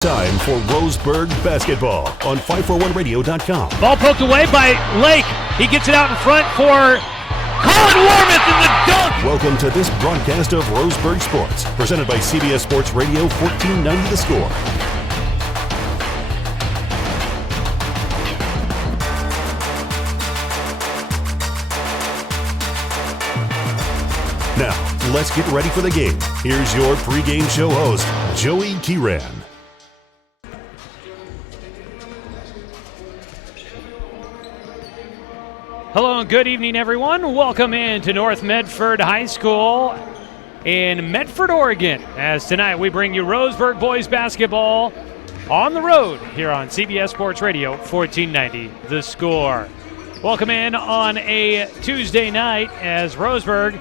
Time for Roseburg basketball on 541radio.com. Ball poked away by Lake. He gets it out in front for Colin Warmouth in the dunk. Welcome to this broadcast of Roseburg Sports, presented by CBS Sports Radio 1490 The Score. Now, let's get ready for the game. Here's your pregame show host, Joey Kieran. Hello and good evening, everyone. Welcome in to North Medford High School in Medford, Oregon, as tonight we bring you Roseburg boys basketball on the road here on CBS Sports Radio 1490 The Score. Welcome in on a Tuesday night as Roseburg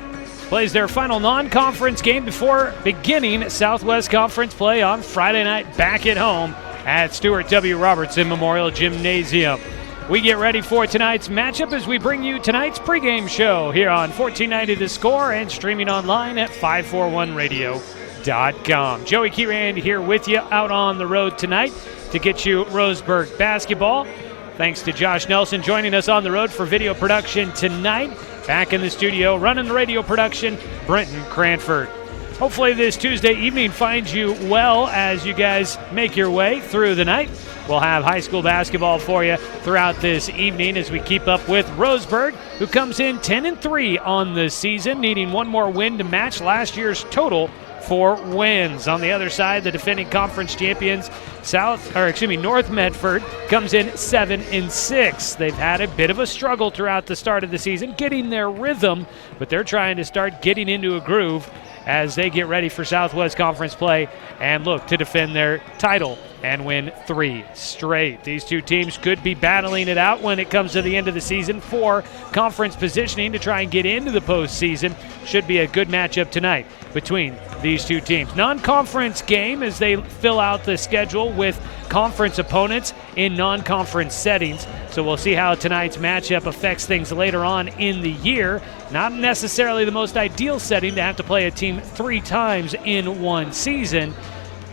plays their final non-conference game before beginning Southwest Conference play on Friday night back at home at Stuart W. Robertson Memorial Gymnasium. We get ready for tonight's matchup as we bring you tonight's pregame show here on 1490 The Score and streaming online at 541radio.com. Joey Kieran here with you out on the road tonight to get you Roseburg basketball. Thanks to Josh Nelson joining us on the road for video production tonight. Back in the studio running the radio production, Brenton Cranford. Hopefully this Tuesday evening finds you well as you guys make your way through the night. We'll have high school basketball for you throughout this evening as we keep up with Roseburg, who comes in 10-3 on the season, needing one more win to match last year's total for wins. On the other side, the defending conference champions, North Medford, comes in 7-6. They've had a bit of a struggle throughout the start of the season, getting their rhythm, but they're trying to start getting into a groove as they get ready for Southwest Conference play and look to defend their title and win 3 straight. These two teams could be battling it out when it comes to the end of the season for conference positioning to try and get into the postseason. Should be a good matchup tonight between these two teams. Non-conference game as they fill out the schedule with conference opponents in non-conference settings. So we'll see how tonight's matchup affects things later on in the year. Not necessarily the most ideal setting to have to play a team 3 times in one season.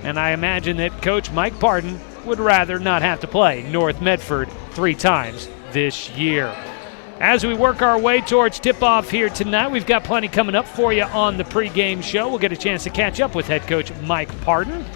And I imagine that Coach Mike Pardon would rather not have to play North Medford 3 times this year. As we work our way towards tip-off here tonight, we've got plenty coming up for you on the pregame show. We'll get a chance to catch up with head coach Mike Pardon.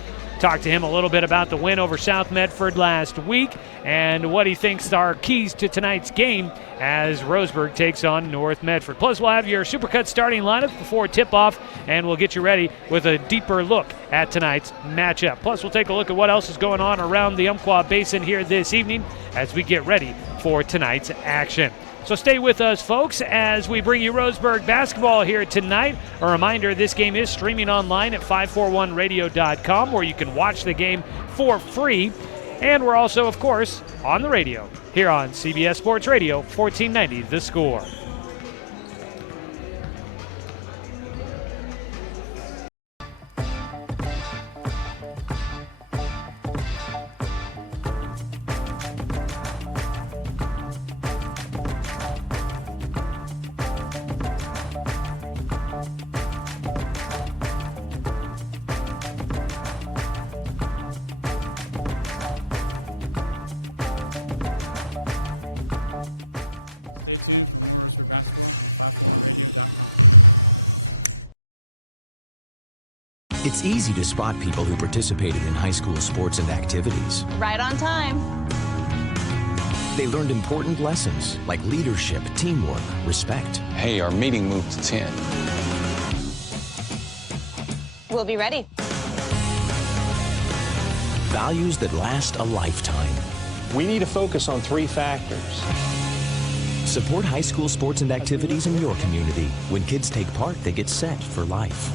Talk to him a little bit about the win over South Medford last week and what he thinks are keys to tonight's game as Roseburg takes on North Medford. Plus, we'll have your Supercut starting lineup before tip-off, and we'll get you ready with a deeper look at tonight's matchup. Plus, we'll take a look at what else is going on around the Umpqua Basin here this evening as we get ready for tonight's action. So stay with us, folks, as we bring you Roseburg basketball here tonight. A reminder, this game is streaming online at 541radio.com, where you can watch the game for free. And we're also, of course, on the radio here on CBS Sports Radio 1490 The Score. Stay tuned for more Roseburg basketball on 541radio.com. It's easy to spot people who participated in high school sports and activities. Right on time. They learned important lessons like leadership, teamwork, respect. Hey, our meeting moved to 10. We'll be ready. Values that last a lifetime. We need to focus on 3 factors. Support high school sports and activities in your community. When kids take part, they get set for life.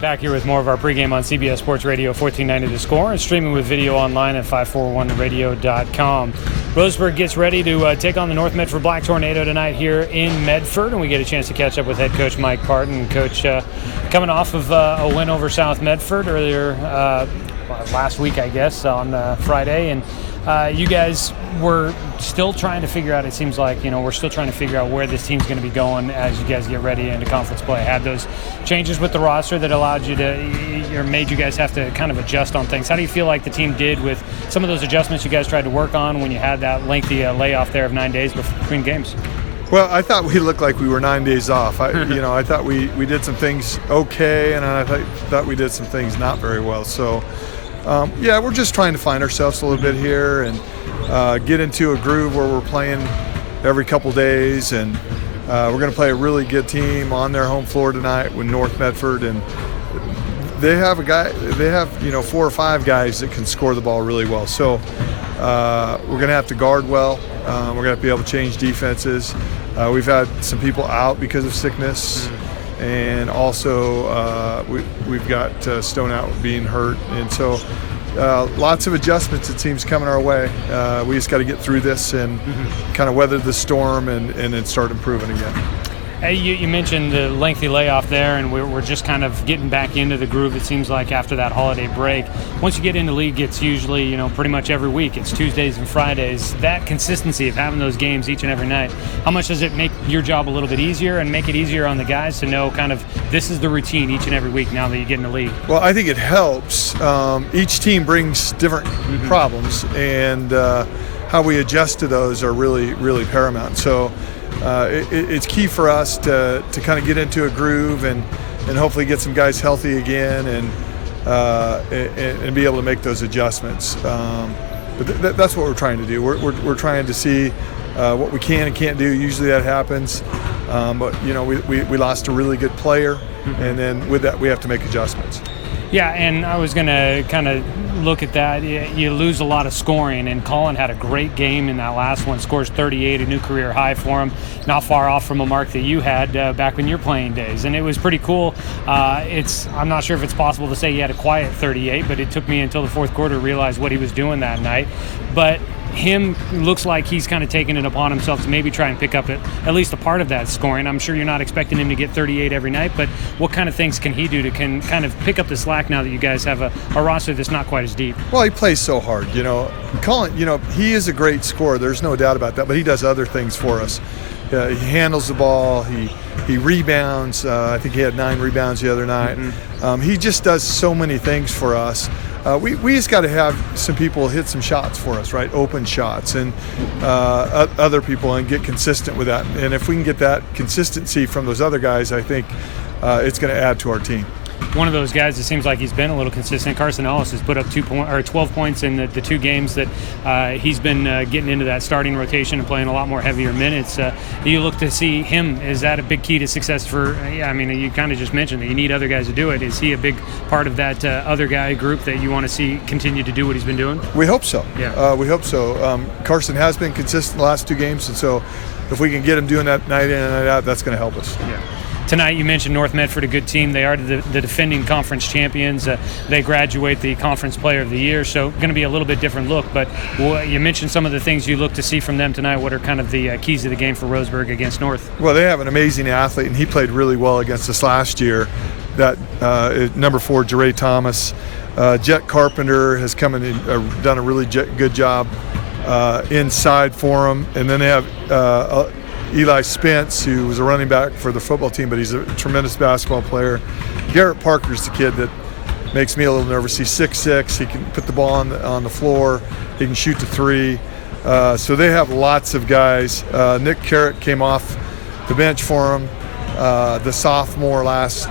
Back here with more of our pregame on CBS Sports Radio 1490 The Score and streaming with video online at 541radio.com. Roseburg gets ready to take on the North Medford Black Tornado tonight here in Medford, and we get a chance to catch up with head coach Mike Pardon. Coach, coming off of a win over South Medford earlier last week, I guess, on Friday, and you guys were still trying to figure out, it seems like, we're still trying to figure out where this team's going to be going as you guys get ready into conference play. Had those changes with the roster that allowed you to, or made you guys have to kind of adjust on things. How do you feel like the team did with some of those adjustments you guys tried to work on when you had that lengthy layoff there of 9 days between games? Well, I thought we looked like we were 9 days off. I thought we did some things okay, and I thought we did some things not very well. So, we're just trying to find ourselves a little bit here and get into a groove where we're playing every couple days, and we're going to play a really good team on their home floor tonight with North Medford, and they have 4 or 5 guys that can score the ball really well. So we're going to have to guard well. We're going to be able to change defenses. We've had some people out because of sickness, and also we've got Stone out being hurt, and so lots of adjustments, it seems, coming our way. We just got to get through this and kind of weather the storm and then start improving again. Hey, you mentioned the lengthy layoff there, and we're just kind of getting back into the groove, it seems like, after that holiday break. Once you get into league, it's usually, pretty much every week. It's Tuesdays and Fridays. That consistency of having those games each and every night, how much does it make your job a little bit easier and make it easier on the guys to know kind of this is the routine each and every week now that you get in the league? Well, I think it helps. Each team brings different problems, and how we adjust to those are really, really paramount. So it's key for us to kind of get into a groove and hopefully get some guys healthy again and be able to make those adjustments. But that's what we're trying to do. We're trying to see what we can and can't do. Usually that happens, but we lost a really good player, and then with that we have to make adjustments. Yeah, and I was going to kind of look at that. You lose a lot of scoring, and Colin had a great game in that last one. Scores 38, a new career high for him, not far off from a mark that you had back in your playing days, and it was pretty cool. I'm not sure if it's possible to say he had a quiet 38, but it took me until the fourth quarter to realize what he was doing that night. But him looks like he's kind of taking it upon himself to maybe try and pick up at least a part of that scoring. I'm sure you're not expecting him to get 38 every night, but what kind of things can he do to kind of pick up the slack now that you guys have a roster that's not quite as deep? Well, he plays so hard. Colin, he is a great scorer. There's no doubt about that, but he does other things for us. He handles the ball. He rebounds. I think he had 9 rebounds the other night. He just does so many things for us. We just got to have some people hit some shots for us, right? Open shots, and other people, and get consistent with that. And if we can get that consistency from those other guys, I think it's going to add to our team. One of those guys, it seems like he's been a little consistent. Carson Ellis has put up 12 points in the 2 games that he's been getting into that starting rotation and playing a lot more heavier minutes. You look to see him. Is that a big key to success for? You kind of just mentioned that you need other guys to do it. Is he a big part of that other guy group that you want to see continue to do what he's been doing? We hope so. Yeah. We hope so. Carson has been consistent the last 2 games, and so if we can get him doing that night in and night out, that's going to help us. Yeah. Tonight, you mentioned North Medford, a good team. They are the defending conference champions. They graduate the Conference Player of the Year, so going to be a little bit different look. But you mentioned some of the things you look to see from them tonight. What are kind of the keys of the game for Roseburg against North? Well, they have an amazing athlete, and he played really well against us last year. That number 4, Jeray Thomas. Jet Carpenter has come in and done a really good job inside for him. And then they have Eli Spence, who was a running back for the football team, but he's a tremendous basketball player. Garrett Parker's the kid that makes me a little nervous. He's 6'6". He can put the ball on the floor. He can shoot the 3. So they have lots of guys. Nick Carrott came off the bench for him, the sophomore last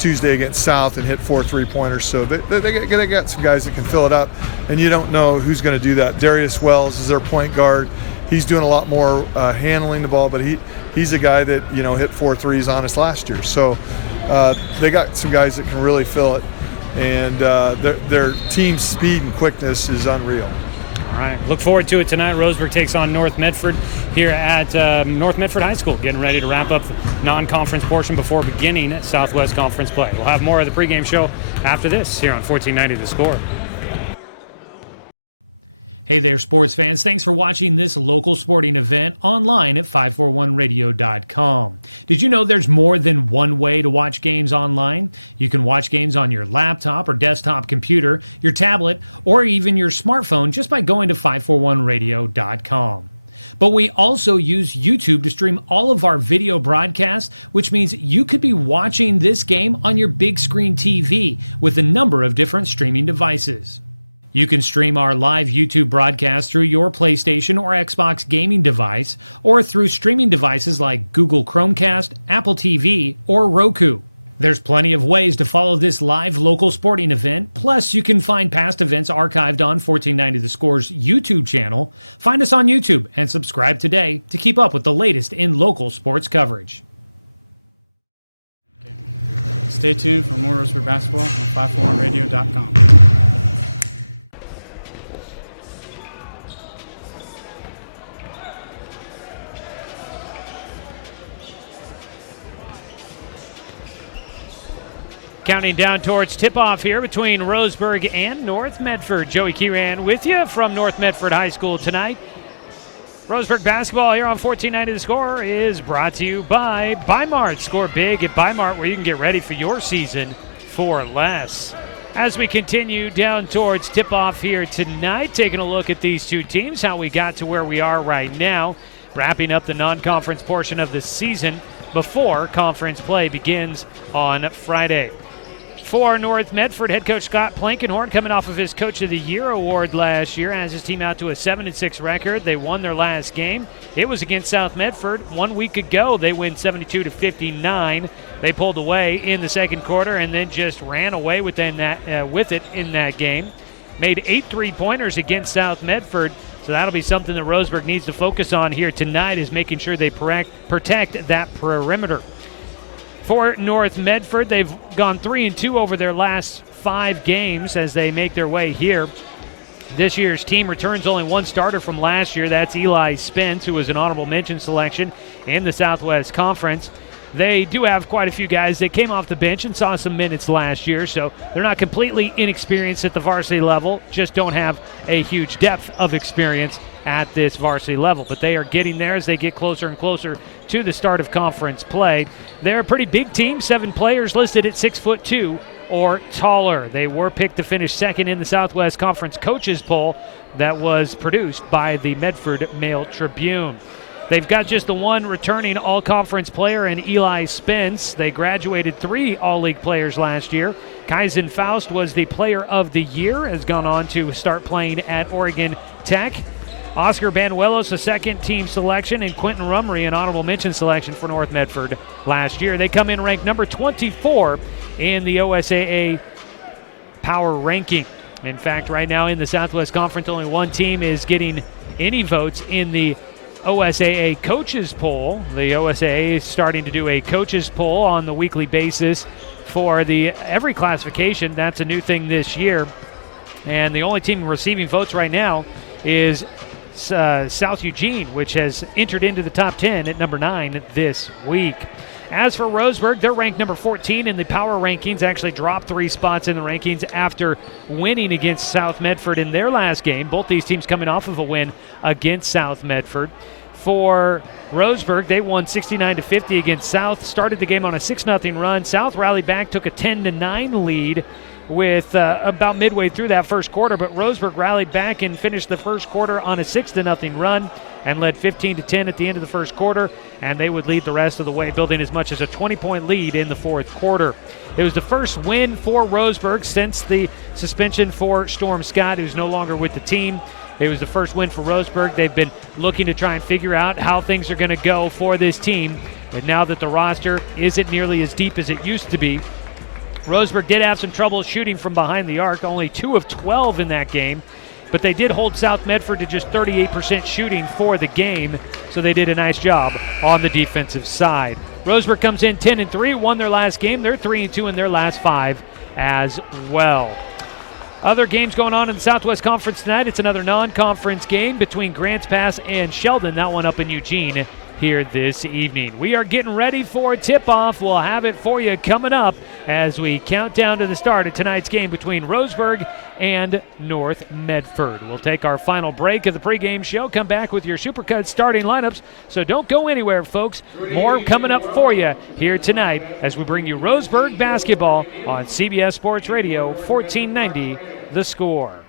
Tuesday against South, and hit 4 3-pointers. So they got some guys that can fill it up, and you don't know who's going to do that. Darius Wells is their point guard. He's doing a lot more handling the ball, but he's a guy that hit 4 threes on us last year. So they got some guys that can really fill it, and their team's speed and quickness is unreal. All right, look forward to it tonight. Roseburg takes on North Medford here at North Medford High School, getting ready to wrap up the non-conference portion before beginning Southwest Conference play. We'll have more of the pregame show after this here on 1490 The Score. Hey there, sports fans. Thanks for watching this local sporting event online at 541radio.com. Did you know there's more than one way to watch games online? You can watch games on your laptop or desktop computer, your tablet, or even your smartphone just by going to 541radio.com. But we also use YouTube to stream all of our video broadcasts, which means you could be watching this game on your big screen TV with a number of different streaming devices. You can stream our live YouTube broadcast through your PlayStation or Xbox gaming device, or through streaming devices like Google Chromecast, Apple TV, or Roku. There's plenty of ways to follow this live local sporting event, plus you can find past events archived on 1490 The Score's YouTube channel. Find us on YouTube and subscribe today to keep up with the latest in local sports coverage. Stay tuned for more Roseburg basketball on 541radio.com. Counting down towards tip-off here between Roseburg and North Medford. Joey Kieran with you from North Medford High School tonight. Roseburg basketball here on 1490 The Score is brought to you by Bi-Mart. Score big at Bi-Mart where you can get ready for your season for less. As we continue down towards tip-off here tonight, taking a look at these two teams, how we got to where we are right now, wrapping up the non-conference portion of the season before conference play begins on Friday. For North Medford, head coach Scott Plankenhorn coming off of his Coach of the Year award last year, has his team out to a 7-6 record. They won their last game. It was against South Medford 1 week ago. They win 72-59. They pulled away in the second quarter and then just ran away with it in that game. Made 8 3-pointers against South Medford. So that'll be something that Roseburg needs to focus on here tonight, is making sure they protect that perimeter. For North Medford, they've gone 3-2 over their last 5 games as they make their way here. This year's team returns only one starter from last year. That's Eli Spence, who was an honorable mention selection in the Southwest Conference. They do have quite a few guys that came off the bench and saw some minutes last year, so they're not completely inexperienced at the varsity level, just don't have a huge depth of experience at this varsity level. But they are getting there as they get closer and closer to the start of conference play. They're a pretty big team, 7 players listed at 6'2" or taller. They were picked to finish second in the Southwest Conference coaches poll that was produced by the Medford Mail Tribune. They've got just the one returning all-conference player in Eli Spence. They graduated 3 all-league players last year. Kaizen Faust was the player of the year, has gone on to start playing at Oregon Tech. Oscar Banuelos, a second-team selection, and Quentin Rummery, an honorable mention selection for North Medford last year. They come in ranked number 24 in the OSAA power ranking. In fact, right now in the Southwest Conference, only one team is getting any votes in the OSAA coaches poll. The OSAA is starting to do a coaches poll on the weekly basis for every classification. That's a new thing this year. And the only team receiving votes right now is South Eugene, which has entered into the top 10 at number 9 this week. As for Roseburg, they're ranked number 14 in the power rankings, actually dropped 3 spots in the rankings after winning against South Medford in their last game. Both these teams coming off of a win against South Medford. For Roseburg, they won 69-50 against South, started the game on a 6-0 run. South rallied back, took a 10-9 lead with about midway through that first quarter, but Roseburg rallied back and finished the first quarter on a 6-0 run and led 15-10 at the end of the first quarter, and they would lead the rest of the way, building as much as a 20-point lead in the fourth quarter. It was the first win for Roseburg since the suspension for Storm Scott, who's no longer with the team. It was the first win for Roseburg. They've been looking to try and figure out how things are going to go for this team, and now that the roster isn't nearly as deep as it used to be. Roseburg did have some trouble shooting from behind the arc, only 2 of 12 in that game, but they did hold South Medford to just 38% shooting for the game, so they did a nice job on the defensive side. Roseburg comes in 10-3, won their last game. They're 3-2 in their last 5 as well. Other games going on in the Southwest Conference tonight. It's another non-conference game between Grants Pass and Sheldon, that one up in Eugene. here this evening. We are getting ready for tip-off. We'll have it for you coming up as we count down to the start of tonight's game between Roseburg and North Medford. We'll take our final break of the pregame show, come back with your Supercuts starting lineups, so don't go anywhere, folks. More coming up for you here tonight as we bring you Roseburg basketball on CBS Sports Radio 1490 The Score.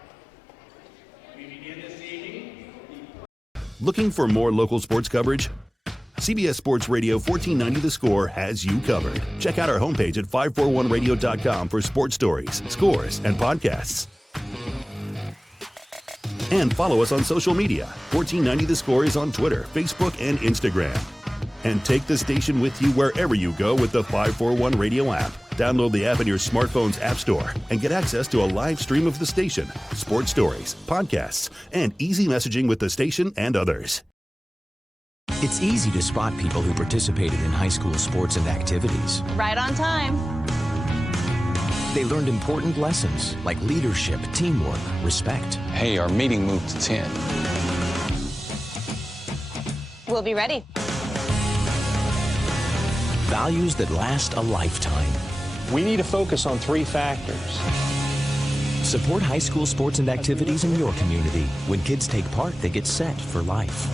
Looking for more local sports coverage? CBS Sports Radio 1490 The Score has you covered. Check out our homepage at 541radio.com for sports stories, scores, and podcasts. And follow us on social media. 1490 The Score is on Twitter, Facebook, and Instagram. And take the station with you wherever you go with the 541 Radio app. Download the app in your smartphone's app store and get access to a live stream of the station, sports stories, podcasts, and easy messaging with the station and others. It's easy to spot people who participated in high school sports and activities. Right on time. They learned important lessons like leadership, teamwork, respect. Hey, our meeting moved to 10. We'll be ready. Values that last a lifetime. We need to focus on 3 factors. Support high school sports and activities in your community. When kids take part, they get set for life.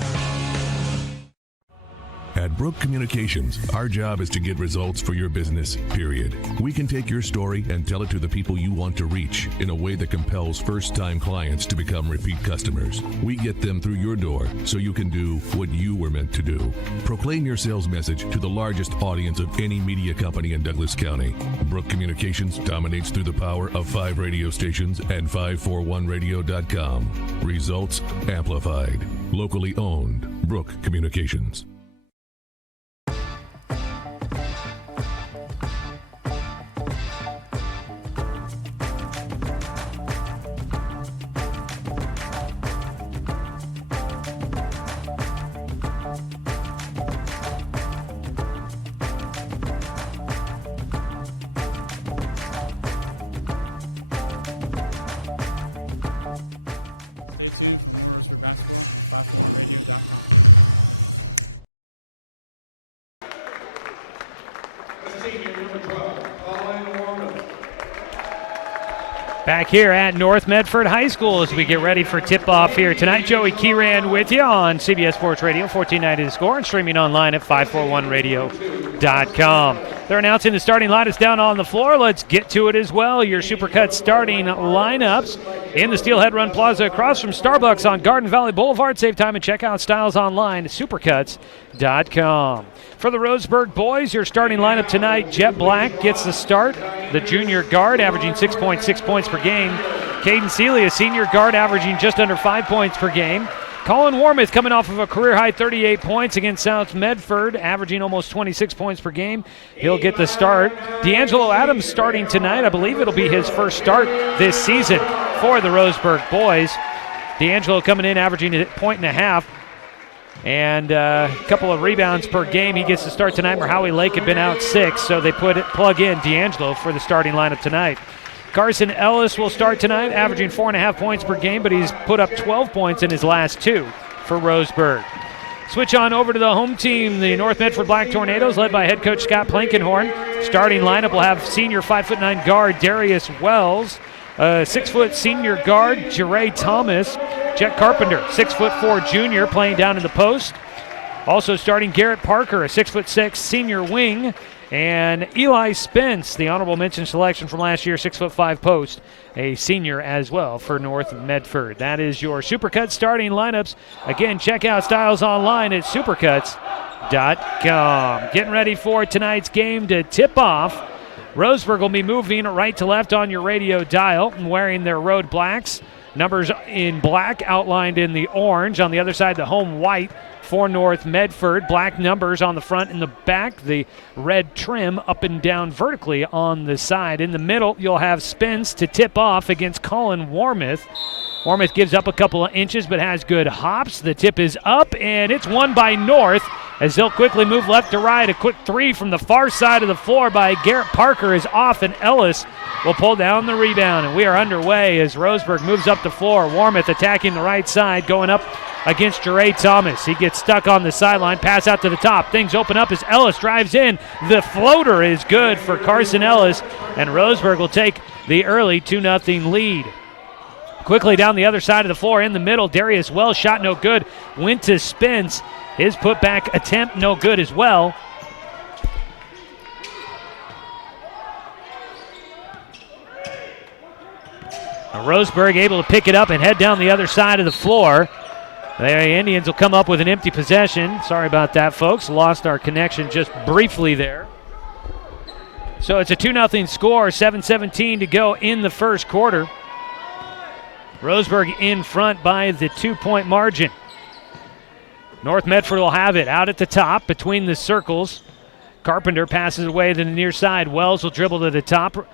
At Brook Communications, our job is to get results for your business, period. We can take your story and tell it to the people you want to reach in a way that compels first-time clients to become repeat customers. We get them through your door so you can do what you were meant to do. Proclaim your sales message to the largest audience of any media company in Douglas County. Brook Communications dominates through the power of 5 radio stations and 541radio.com. Results amplified. Locally owned. Brook Communications. Stay tuned for more Roseburg basketball on 541radio.com. Back here at North Medford High School as we get ready for tip-off here tonight. Joey Kieran with you on CBS Sports Radio 1490 The Score and streaming online at 541radio.com. They're announcing the starting lineups down on the floor. Let's get to it as well. Your Supercuts starting lineups in the Steelhead Run Plaza across from Starbucks on Garden Valley Boulevard. Save time and check out styles online at supercuts.com. For the Roseburg boys, your starting lineup tonight, Jet Black gets the start. The junior guard averaging 6.6 points per game. Caden Seeley, a senior guard, averaging just under 5 points per game. Colin Warmouth coming off of a career-high 38 points against South Medford, averaging almost 26 points per game. He'll get the start. D'Angelo Adams starting tonight. I believe it'll be his first start this season for the Roseburg boys. D'Angelo coming in, averaging a point and a half. And a couple of rebounds per game. He gets to start tonight. Howie Lake had been out 6, so they plug in D'Angelo for the starting lineup tonight. Carson Ellis will start tonight, averaging 4.5 points per game, but he's put up 12 points in his last 2 for Roseburg. Switch on over to the home team, the North Medford Black Tornadoes, led by head coach Scott Plankenhorn. Starting lineup will have senior 5'9" guard Darius Wells, 6-foot senior guard Jeray Thomas, Jet Carpenter, 6'4" junior, playing down in the post. Also starting Garrett Parker, a 6'6" senior wing, and Eli Spence, the honorable mention selection from last year, 6'5" post, a senior as well for North Medford. That is your Supercuts starting lineups. Again, check out styles online at supercuts.com. Getting ready for tonight's game to tip off. Roseburg will be moving right to left on your radio dial and wearing their road blacks. Numbers in black outlined in the orange. On the other side, the home white for North Medford. Black numbers on the front and the back. The red trim up and down vertically on the side. In the middle, you'll have Spence to tip off against Colin Warmouth. Warmouth gives up a couple of inches but has good hops. The tip is up, and it's won by North as they'll quickly move left to right. A quick 3 from the far side of the floor by Garrett Parker is off, and Ellis will pull down the rebound. And we are underway as Roseburg moves up the floor. Warmouth attacking the right side, going up against Jere Thomas. He gets stuck on the sideline, pass out to the top. Things open up as Ellis drives in. The floater is good for Carson Ellis, and Roseburg will take the early 2-0 lead. Quickly down the other side of the floor in the middle, Darius Wells shot no good. Went to Spence. His putback attempt no good as well. Roseburg able to pick it up and head down the other side of the floor. The Indians will come up with an empty possession. Sorry about that, folks. Lost our connection just briefly there. So it's a 2-0 score, 7:17 to go in the first quarter. Roseburg in front by the 2-point margin. North Medford will have it out at the top between the circles. Carpenter passes away to the near side. Wells will dribble to the top,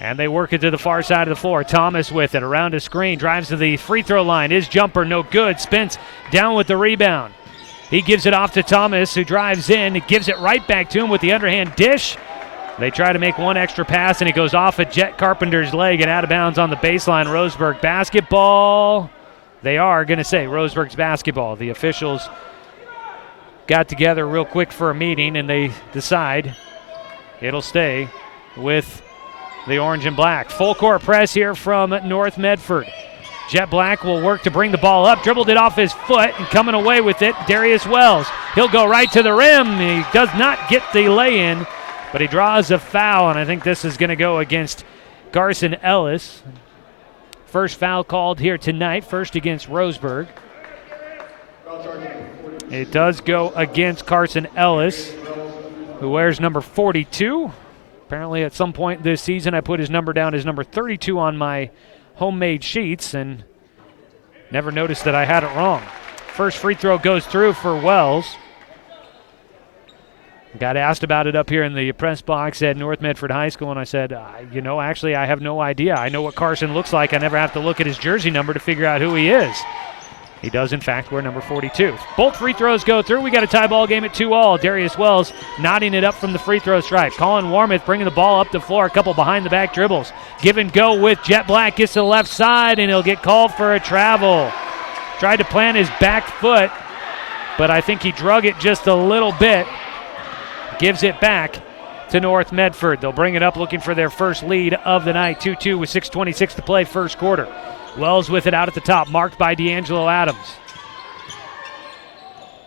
and they work it to the far side of the floor. Thomas with it around a screen, drives to the free throw line. His jumper no good. Spence down with the rebound. He gives it off to Thomas, who drives in. He gives it right back to him with the underhand dish. They try to make one extra pass, and it goes off of Jet Carpenter's leg and out of bounds on the baseline. Roseburg basketball. They are going to say Roseburg's basketball. The officials got together real quick for a meeting, and they decide it'll stay with the orange and black. Full court press here from North Medford. Jet Black will work to bring the ball up. Dribbled it off his foot, and coming away with it, Darius Wells. He'll go right to the rim. He does not get the lay-in, but he draws a foul, and I think this is going to go against Carson Ellis. First foul called here tonight, first against Roseburg. It does go against Carson Ellis, who wears number 42. Apparently at some point this season I put his number down as number 32 on my homemade sheets and never noticed that I had it wrong. First free throw goes through for Wells. Got asked about it up here in the press box at North Medford High School, and I said, actually I have no idea. I know what Carson looks like. I never have to look at his jersey number to figure out who he is. He does, in fact, wear number 42. Both free throws go through. We got a tie ball game at 2-all. Darius Wells knotting it up from the free throw stripe. Colin Warmouth bringing the ball up the floor. A couple behind the back dribbles. Give and go with Jet Black. Gets to the left side, and he'll get called for a travel. Tried to plant his back foot, but I think he drug it just a little bit. Gives it back to North Medford. They'll bring it up looking for their first lead of the night. 2-2 with 6:26 to play first quarter. Wells with it out at the top, marked by D'Angelo Adams.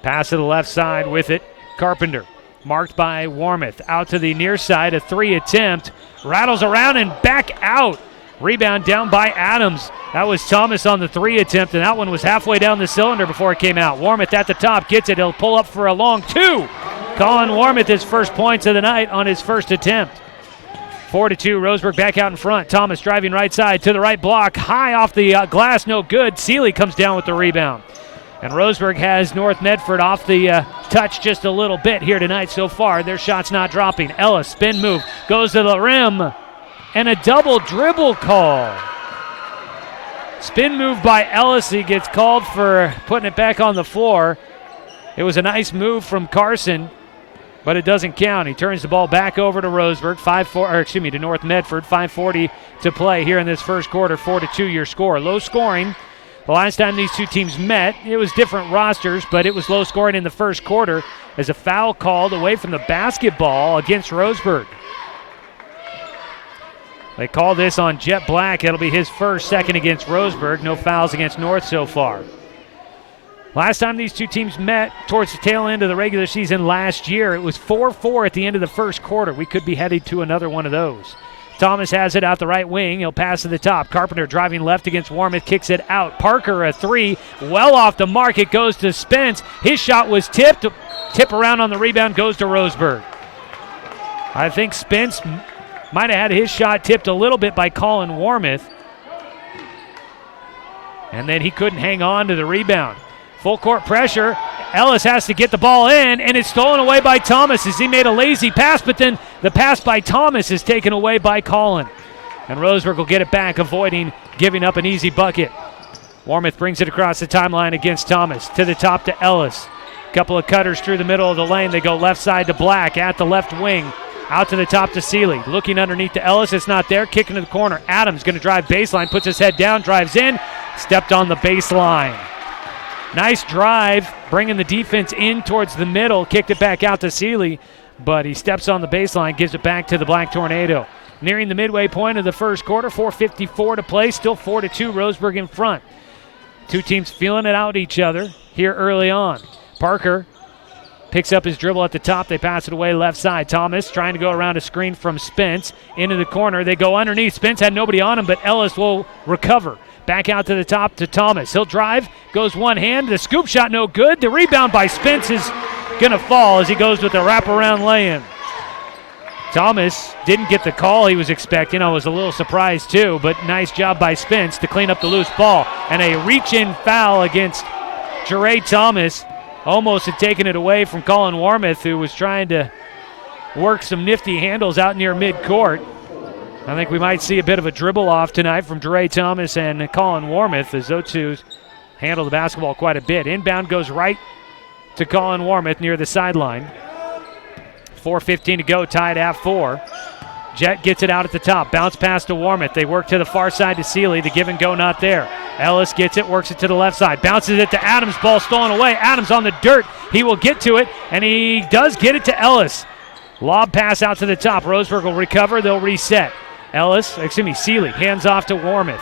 Pass to the left side with it. Carpenter, marked by Warmouth. Out to the near side, a three attempt. Rattles around and back out. Rebound down by Adams. That was Thomas on the three attempt, and that one was halfway down the cylinder before it came out. Warmouth at the top, gets it. He'll pull up for a long two. Colin Warmouth, his first points of the night on his first attempt. 4-2, Roseburg back out in front. Thomas driving right side to the right block. High off the glass, no good. Seeley comes down with the rebound. And Roseburg has North Medford off the touch just a little bit here tonight so far. Their shot's not dropping. Ellis, spin move, goes to the rim. And a double dribble call. Spin move by Ellis. He gets called for putting it back on the floor. It was a nice move from Carson, but it doesn't count. He turns the ball back over to Roseburg, to North Medford. 5:40 to play here in this first quarter. 4-2 your score. Low scoring. The last time these two teams met, it was different rosters, but it was low scoring in the first quarter as a foul called away from the basketball against Roseburg. They call this on Jet Black. It'll be his first, second against Roseburg. No fouls against North so far. Last time these two teams met towards the tail end of the regular season last year, it was 4-4 at the end of the first quarter. We could be headed to another one of those. Thomas has it out the right wing. He'll pass to the top. Carpenter driving left against Warmouth, kicks it out. Parker a three, well off the mark. It goes to Spence. His shot was tipped. Tip around on the rebound, goes to Roseburg. I think Spence might have had his shot tipped a little bit by Colin Warmouth. And then he couldn't hang on to the rebound. Full court pressure. Ellis has to get the ball in, and it's stolen away by Thomas as he made a lazy pass, but then the pass by Thomas is taken away by Colin. And Roseburg will get it back, avoiding giving up an easy bucket. Warmouth brings it across the timeline against Thomas. To the top to Ellis. Couple of cutters through the middle of the lane. They go left side to Black at the left wing. Out to the top to Seeley. Looking underneath to Ellis. It's not there. Kicking to the corner. Adams going to drive baseline. Puts his head down. Drives in. Stepped on the baseline. Nice drive, bringing the defense in towards the middle, kicked it back out to Seeley, but he steps on the baseline, gives it back to the Black Tornado. Nearing the midway point of the first quarter, 4:54 to play, still 4-2, Roseburg in front. Two teams feeling it out each other here early on. Parker picks up his dribble at the top. They pass it away left side. Thomas trying to go around a screen from Spence into the corner. They go underneath. Spence had nobody on him, but Ellis will recover. Back out to the top to Thomas. He'll drive, goes one hand. The scoop shot no good. The rebound by Spence is going to fall as he goes with the wraparound lay-in. Thomas didn't get the call he was expecting. I was a little surprised too, but nice job by Spence to clean up the loose ball. And a reach-in foul against Jere Thomas. Almost had taken it away from Colin Warmoth, who was trying to work some nifty handles out near midcourt. I think we might see a bit of a dribble off tonight from Jere Thomas and Colin Warmoth as those two handle the basketball quite a bit. Inbound goes right to Colin Warmoth near the sideline. 4:15 to go, tied at 4. Jet gets it out at the top. Bounce pass to Warmoth. They work to the far side to Seeley. The give and go not there. Ellis gets it, works it to the left side. Bounces it to Adams. Ball stolen away. Adams on the dirt. He will get to it, and he does get it to Ellis. Lob pass out to the top. Roseburg will recover. They'll reset. Seeley hands off to Warmoth.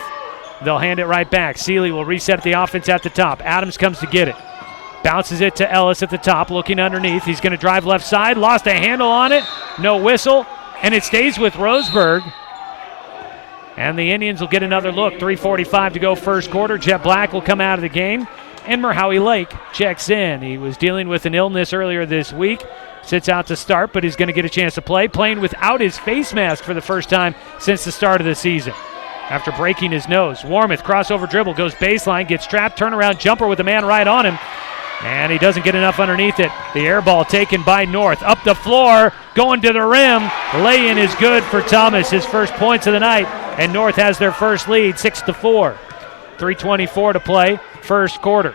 They'll hand it right back. Seeley will reset the offense at the top. Adams comes to get it. Bounces it to Ellis at the top, looking underneath. He's going to drive left side. Lost a handle on it. No whistle. And it stays with Roseburg. And the Indians will get another look. 3:45 to go first quarter. Jet Black will come out of the game. And Merhowie Lake checks in. He was dealing with an illness earlier this week. Sits out to start, but he's going to get a chance to play. Playing without his face mask for the first time since the start of the season. After breaking his nose. Warmoth, crossover dribble, goes baseline, gets trapped, turnaround jumper with a man right on him. And he doesn't get enough underneath it. The air ball taken by North. Up the floor, going to the rim. Lay-in is good for Thomas, his first points of the night. And North has their first lead, 6-4. 3:24 to play, first quarter.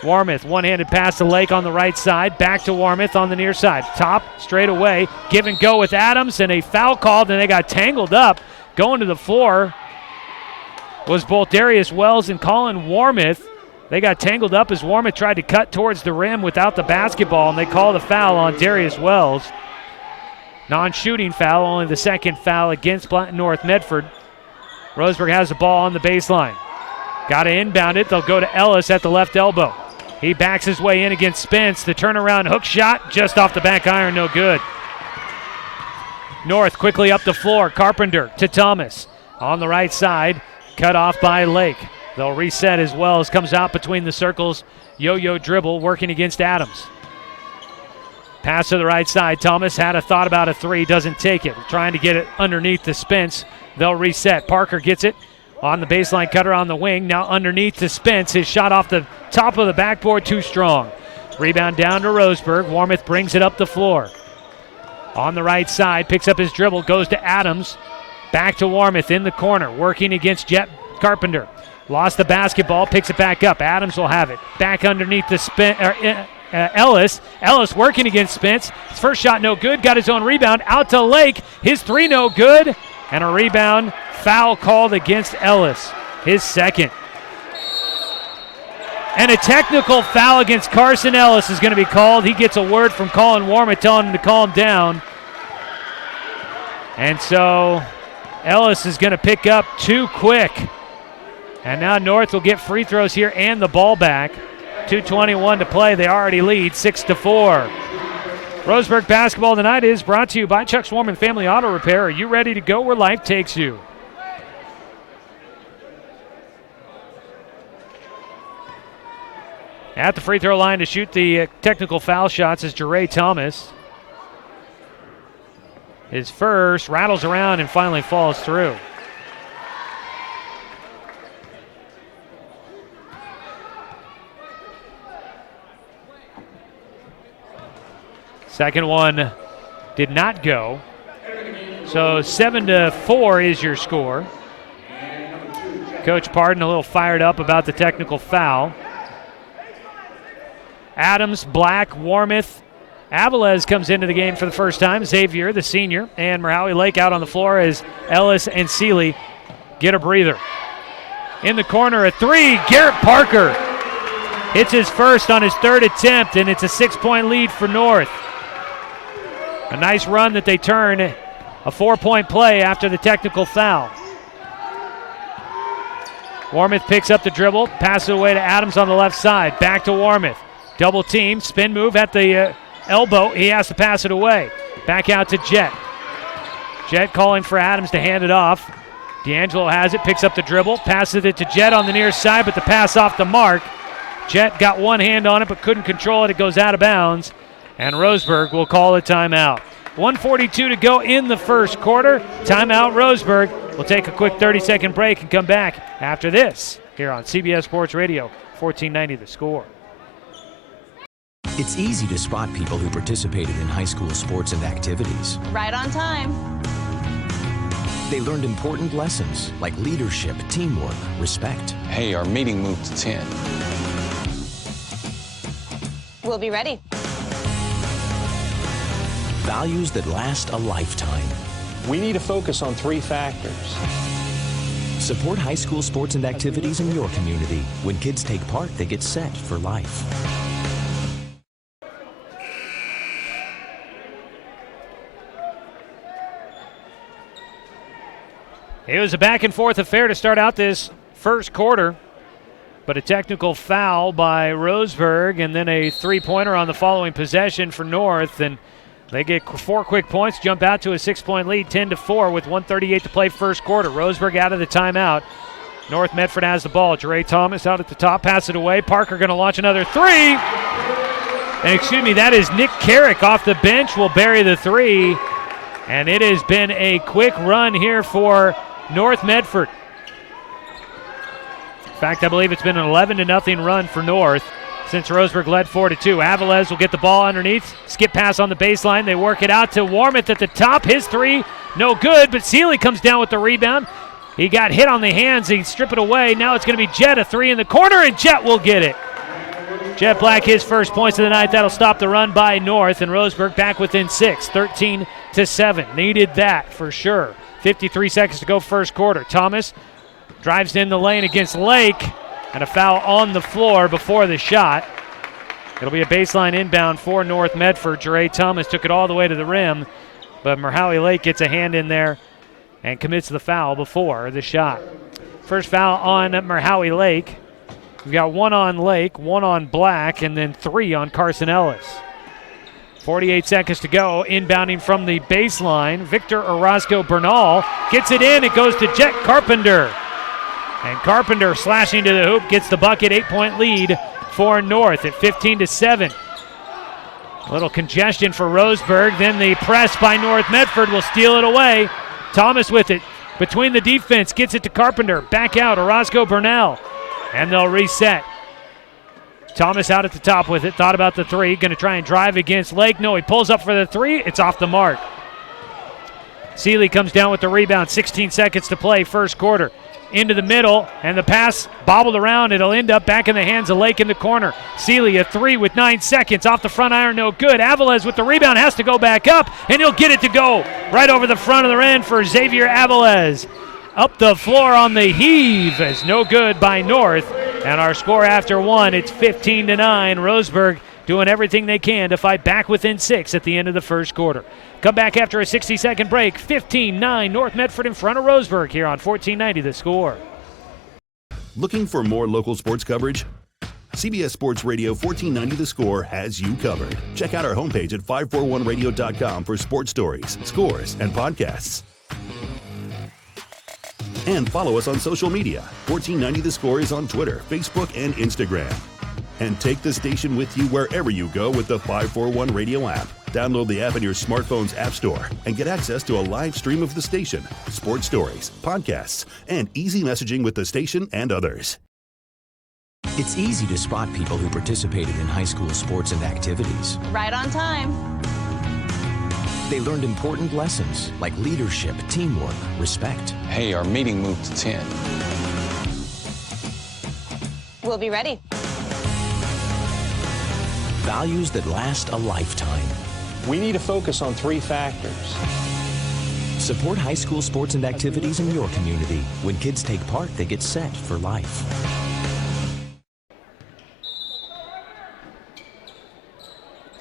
Warmoth, one-handed pass to Lake on the right side. Back to Warmoth on the near side. Top, straight away. Give and go with Adams, and a foul called, and they got tangled up. Going to the floor was both Darius Wells and Colin Warmoth. They got tangled up as Warmoth tried to cut towards the rim without the basketball, and they called a foul on Darius Wells. Non-shooting foul, only the second foul against North Medford. Roseburg has the ball on the baseline. Got to inbound it. They'll go to Ellis at the left elbow. He backs his way in against Spence. The turnaround hook shot just off the back iron, no good. North quickly up the floor. Carpenter to Thomas. On the right side, cut off by Lake. They'll reset as well as comes out between the circles. Yo-yo dribble working against Adams. Pass to the right side. Thomas had a thought about a three, doesn't take it. Trying to get it underneath to Spence. They'll reset. Parker gets it on the baseline cutter on the wing. Now underneath to Spence. His shot off the top of the backboard, too strong. Rebound down to Roseburg. Warmoth brings it up the floor. On the right side, picks up his dribble, goes to Adams. Back to Warmoth in the corner, working against Jet Carpenter. Lost the basketball, picks it back up. Adams will have it. Back underneath the Ellis. Ellis working against Spence. His first shot no good. Got his own rebound. Out to Lake. His three no good. And a rebound. Foul called against Ellis. His second. And a technical foul against Carson Ellis is going to be called. He gets a word from Colin Warmoth telling him to calm down. And so Ellis is going to pick up too quick. And now North will get free throws here and the ball back. 2:21 to play. They already lead 6-4. Roseburg basketball tonight is brought to you by Chuck Swarman Family Auto Repair. Are you ready to go where life takes you? At the free throw line to shoot the technical foul shots is Jere Thomas. His first, rattles around and finally falls through. Second one did not go. So 7-4 is your score. Coach Pardon a little fired up about the technical foul. Adams, Black, Warmoth, Avilés comes into the game for the first time. Xavier, the senior, and Merhowie Lake out on the floor as Ellis and Seeley get a breather. In the corner, a three, Garrett Parker. Hits his first on his third attempt, and it's a 6-point lead for North. A nice run that they turn a 4-point play after the technical foul. Warmouth picks up the dribble, passes it away to Adams on the left side. Back to Warmouth. Double team, spin move at the elbow. He has to pass it away. Back out to Jet. Jet calling for Adams to hand it off. D'Angelo has it, picks up the dribble, passes it to Jet on the near side, but the pass off the mark. Jet got one hand on it but couldn't control it. It goes out of bounds, and Roseburg will call a timeout. 1:42 to go in the first quarter. Timeout, Roseburg. We'll take a quick 30-second break and come back after this here on CBS Sports Radio, 1490 The Score. It's easy to spot people who participated in high school sports and activities. Right on time. They learned important lessons like leadership, teamwork, respect. Hey, our meeting moved to 10. We'll be ready. Values that last a lifetime. We need to focus on 3 factors. Support high school sports and activities in your community. When kids take part, they get set for life. It was a back-and-forth affair to start out this first quarter, but a technical foul by Roseburg and then a three-pointer on the following possession for North, and they get 4 quick points, jump out to a 6-point lead, 10-4 with 1:38 to play first quarter. Roseburg out of the timeout. North Medford has the ball. Jere Thomas out at the top, pass it away. Parker going to launch another three. And excuse me, that is Nick Carrick off the bench will bury the three, and it has been a quick run here for North Medford. In fact, I believe it's been an 11-0 run for North since Roseburg led 4-2. Avilés will get the ball underneath. Skip pass on the baseline. They work it out to Warmouth at the top. His three, no good, but Seeley comes down with the rebound. He got hit on the hands. He strip it away. Now it's going to be Jet, a three in the corner, and Jet will get it. Jet Black, his first points of the night. That'll stop the run by North, and Roseburg back within 6, 13-7. Needed that for sure. 53 seconds to go first quarter. Thomas drives in the lane against Lake, and a foul on the floor before the shot. It'll be a baseline inbound for North Medford. Jere Thomas took it all the way to the rim, but Merhowie Lake gets a hand in there and commits the foul before the shot. First foul on Merhowie Lake. We've got 1 on Lake, 1 on Black, and then 3 on Carson Ellis. 48 seconds to go, inbounding from the baseline. Victor Orozco Bernal gets it in. It goes to Jet Carpenter. And Carpenter slashing to the hoop gets the bucket. 8-point lead for North at 15-7. A little congestion for Roseburg. Then the press by North Medford will steal it away. Thomas with it between the defense, gets it to Carpenter. Back out, Orozco Bernal. And they'll reset. Thomas out at the top with it, thought about the three, going to try and drive against Lake. No, he pulls up for the three, it's off the mark. Seeley comes down with the rebound, 16 seconds to play, first quarter. Into the middle, and the pass bobbled around. It'll end up back in the hands of Lake in the corner. Seeley, a three with 9 seconds, off the front iron, no good. Avilés with the rebound, has to go back up, and he'll get it to go right over the front of the end for Xavier Avilés. Up the floor on the heave, is no good by North. And our score after 1, it's 15-9. Roseburg doing everything they can to fight back within 6 at the end of the first quarter. Come back after a 60-second break. 15-9, North Medford in front of Roseburg here on 1490 The Score. Looking for more local sports coverage? CBS Sports Radio 1490 The Score has you covered. Check out our homepage at 541radio.com for sports stories, scores, and podcasts. And follow us on social media. 1490 The Score is on Twitter, Facebook, and Instagram. And take the station with you wherever you go with the 541 Radio app. Download the app in your smartphone's app store and get access to a live stream of the station, sports stories, podcasts, and easy messaging with the station and others. It's easy to spot people who participated in high school sports and activities. Right on time. They learned important lessons like leadership, teamwork, respect. Hey, our meeting moved to 10. We'll be ready. Values that last a lifetime. We need to focus on 3 factors. Support high school sports and activities in your community. When kids take part, they get set for life.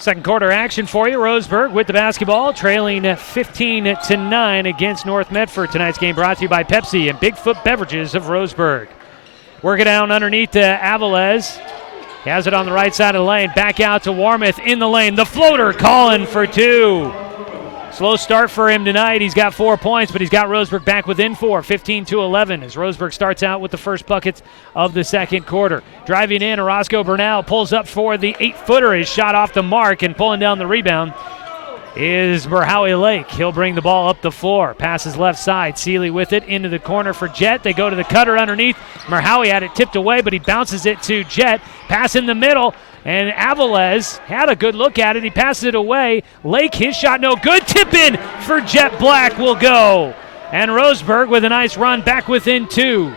Second quarter action for you. Roseburg with the basketball, trailing 15-9 against North Medford. Tonight's game brought to you by Pepsi and Bigfoot Beverages of Roseburg. Work it down underneath to Avilés. He has it on the right side of the lane. Back out to Warmouth in the lane. The floater calling for two. Slow start for him tonight. He's got 4 points, but he's got Roseburg back within 4, 15-11, as Roseburg starts out with the first buckets of the second quarter. Driving in, Orozco Bernal pulls up for the 8-footer. His shot off the mark, and pulling down the rebound is Merhowie Lake. He'll bring the ball up the floor. Passes left side. Seeley with it into the corner for Jet. They go to the cutter underneath. Merhowie had it tipped away, but he bounces it to Jet. Pass in the middle. And Avilés had a good look at it. He passes it away. Lake, his shot no good. Tip in for Jet Black will go. And Roseburg with a nice run back within 2.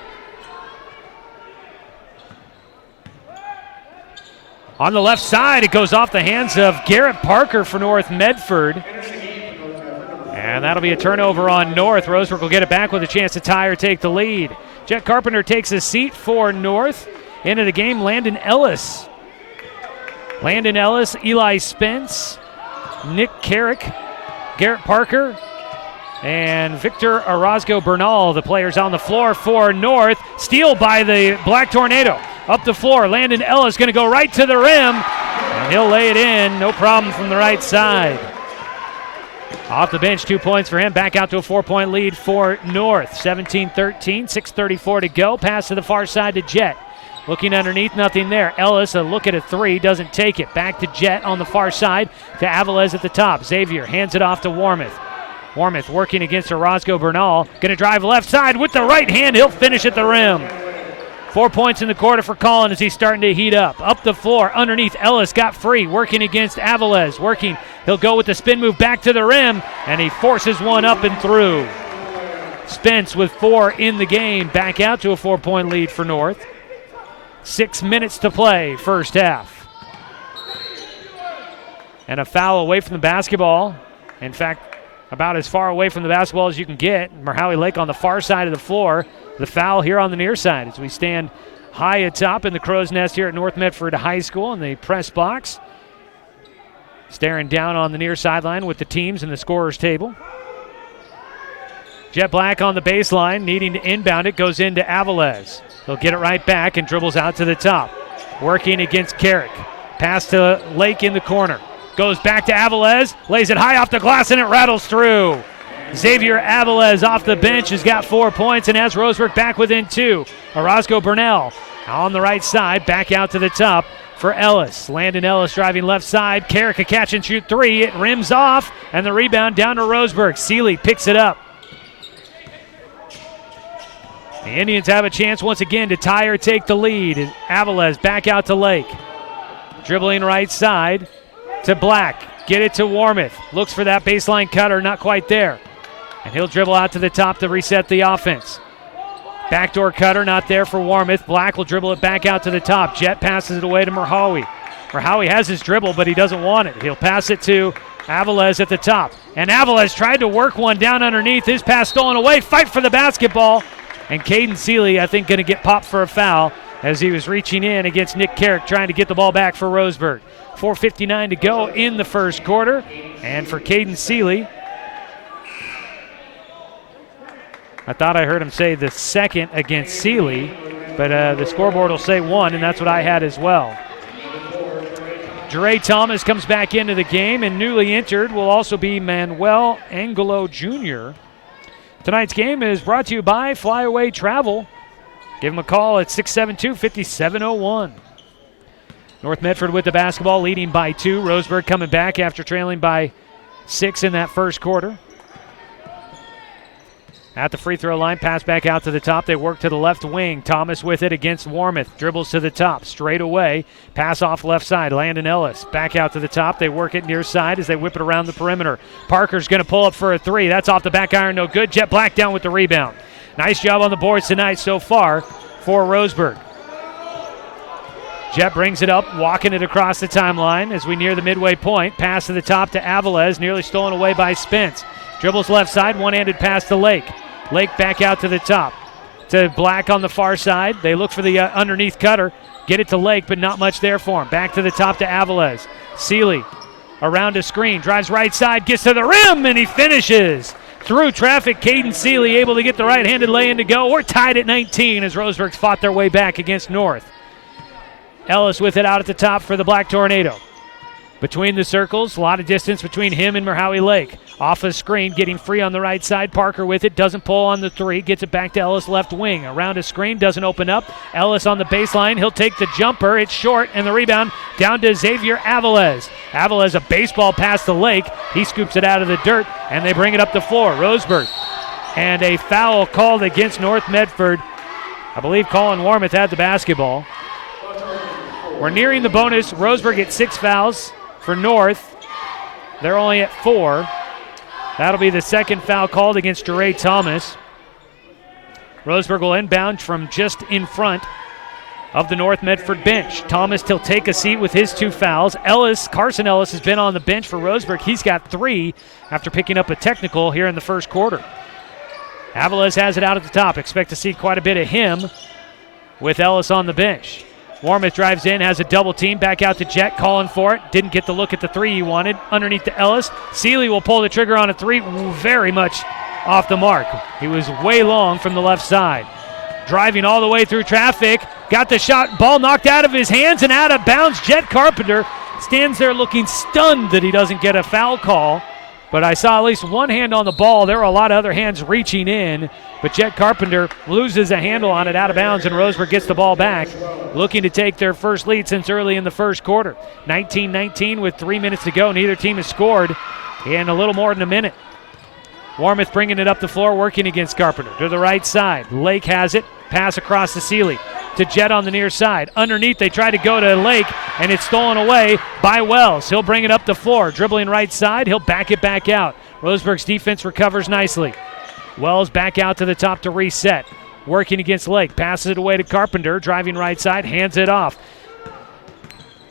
On the left side, it goes off the hands of Garrett Parker for North Medford. And that'll be a turnover on North. Roseburg will get it back with a chance to tie or take the lead. Jet Carpenter takes a seat for North. Into the game, Landon Ellis, Eli Spence, Nick Carrick, Garrett Parker, and Victor Orozco Bernal, the players on the floor for North. Steal by the Black Tornado. Up the floor, Landon Ellis going to go right to the rim, and he'll lay it in. No problem from the right side. Off the bench, 2 points for him. Back out to a 4-point lead for North. 17-13, 6:34 to go. Pass to the far side to Jet. Looking underneath, nothing there. Ellis, a look at a 3, doesn't take it. Back to Jet on the far side to Avilés at the top. Xavier hands it off to Warmouth. Warmouth working against Orozco Bernal. Going to drive left side with the right hand. He'll finish at the rim. 4 points in the quarter for Collin as he's starting to heat up. Up the floor, underneath, Ellis got free. Working against Avilés. Working, he'll go with the spin move back to the rim, and he forces one up and through. Spence with 4 in the game. Back out to a 4-point lead for North. 6 minutes to play, first half. And a foul away from the basketball. In fact, about as far away from the basketball as you can get. Merhowie Lake on the far side of the floor. The foul here on the near side as we stand high atop in the Crow's Nest here at North Medford High School in the press box. Staring down on the near sideline with the teams in the scorer's table. Jet Black on the baseline, needing to inbound it, goes into Avilés. He'll get it right back and dribbles out to the top. Working against Carrick. Pass to Lake in the corner. Goes back to Avilés, lays it high off the glass, and it rattles through. Xavier Avilés off the bench has got 4 points and has Roseburg back within 2. Orozco Bernal on the right side, back out to the top for Ellis. Landon Ellis driving left side. Carrick a catch and shoot 3. It rims off, and the rebound down to Roseburg. Seeley picks it up. The Indians have a chance once again to tie or take the lead. Avilés back out to Lake. Dribbling right side to Black. Get it to Warmouth. Looks for that baseline cutter, not quite there. And he'll dribble out to the top to reset the offense. Backdoor cutter, not there for Warmouth. Black will dribble it back out to the top. Jet passes it away to Merhowie. Merhowie has his dribble, but he doesn't want it. He'll pass it to Avilés at the top. And Avilés tried to work one down underneath. His pass stolen away. Fight for the basketball. And Caden Seeley, I think, going to get popped for a foul as he was reaching in against Nick Carrick, trying to get the ball back for Roseburg. 4:59 to go in the first quarter. And for Caden Seeley, I thought I heard him say the second against Seeley, but the scoreboard will say 1, and that's what I had as well. Jere Thomas comes back into the game, and newly entered will also be Manuel Angelo Jr. Tonight's game is brought to you by Flyaway Travel. Give them a call at 672-5701. North Medford with the basketball, leading by 2. Roseburg coming back after trailing by 6 in that first quarter. At the free throw line, pass back out to the top. They work to the left wing. Thomas with it against Warmouth. Dribbles to the top, straight away. Pass off left side. Landon Ellis back out to the top. They work it near side as they whip it around the perimeter. Parker's going to pull up for a 3. That's off the back iron, no good. Jet Black down with the rebound. Nice job on the boards tonight so far for Roseburg. Jet brings it up, walking it across the timeline as we near the midway point. Pass to the top to Avilés, nearly stolen away by Spence. Dribbles left side, one-handed pass to Lake. Lake back out to the top. To Black on the far side. They look for the underneath cutter. Get it to Lake, but not much there for him. Back to the top to Avilés. Seeley around a screen, drives right side, gets to the rim, and he finishes. Through traffic, Caden Seeley able to get the right-handed lay-in to go. We're tied at 19 as Roseburg's fought their way back against North. Ellis with it out at the top for the Black Tornado. Between the circles, a lot of distance between him and Merhowie Lake. Off a screen, getting free on the right side. Parker with it, doesn't pull on the three, gets it back to Ellis left wing. Around a screen, doesn't open up. Ellis on the baseline, he'll take the jumper. It's short, and the rebound down to Xavier Avilés. Avilés, a baseball pass to Lake. He scoops it out of the dirt, and they bring it up the floor. Roseburg. And a foul called against North Medford. I believe Colin Warmoth had the basketball. We're nearing the bonus. Roseburg at 6 fouls. For North, they're only at 4. That'll be the second foul called against DeRay Thomas. Roseburg will inbound from just in front of the North Medford bench. Thomas will take a seat with his 2 fouls. Carson Ellis has been on the bench for Roseburg. He's got 3 after picking up a technical here in the first quarter. Avilés has it out at the top. Expect to see quite a bit of him with Ellis on the bench. Warmoth drives in, has a double team, back out to Jet, calling for it. Didn't get the look at the 3 he wanted. Underneath to Ellis. Seeley will pull the trigger on a 3, very much off the mark. He was way long from the left side. Driving all the way through traffic, got the shot, ball knocked out of his hands and out of bounds. Jet Carpenter stands there looking stunned that he doesn't get a foul call. But I saw at least one hand on the ball. There were a lot of other hands reaching in. But Jet Carpenter loses a handle on it out of bounds, and Roseburg gets the ball back, looking to take their first lead since early in the first quarter. 19-19 with 3 minutes to go. Neither team has scored in a little more than a minute. Warmoth bringing it up the floor, working against Carpenter. To the right side. Lake has it. Pass across to Seeley. To Jet on the near side. Underneath, they try to go to Lake, and it's stolen away by Wells. He'll bring it up the floor. Dribbling right side, he'll back it back out. Roseburg's defense recovers nicely. Wells back out to the top to reset. Working against Lake. Passes it away to Carpenter. Driving right side, hands it off.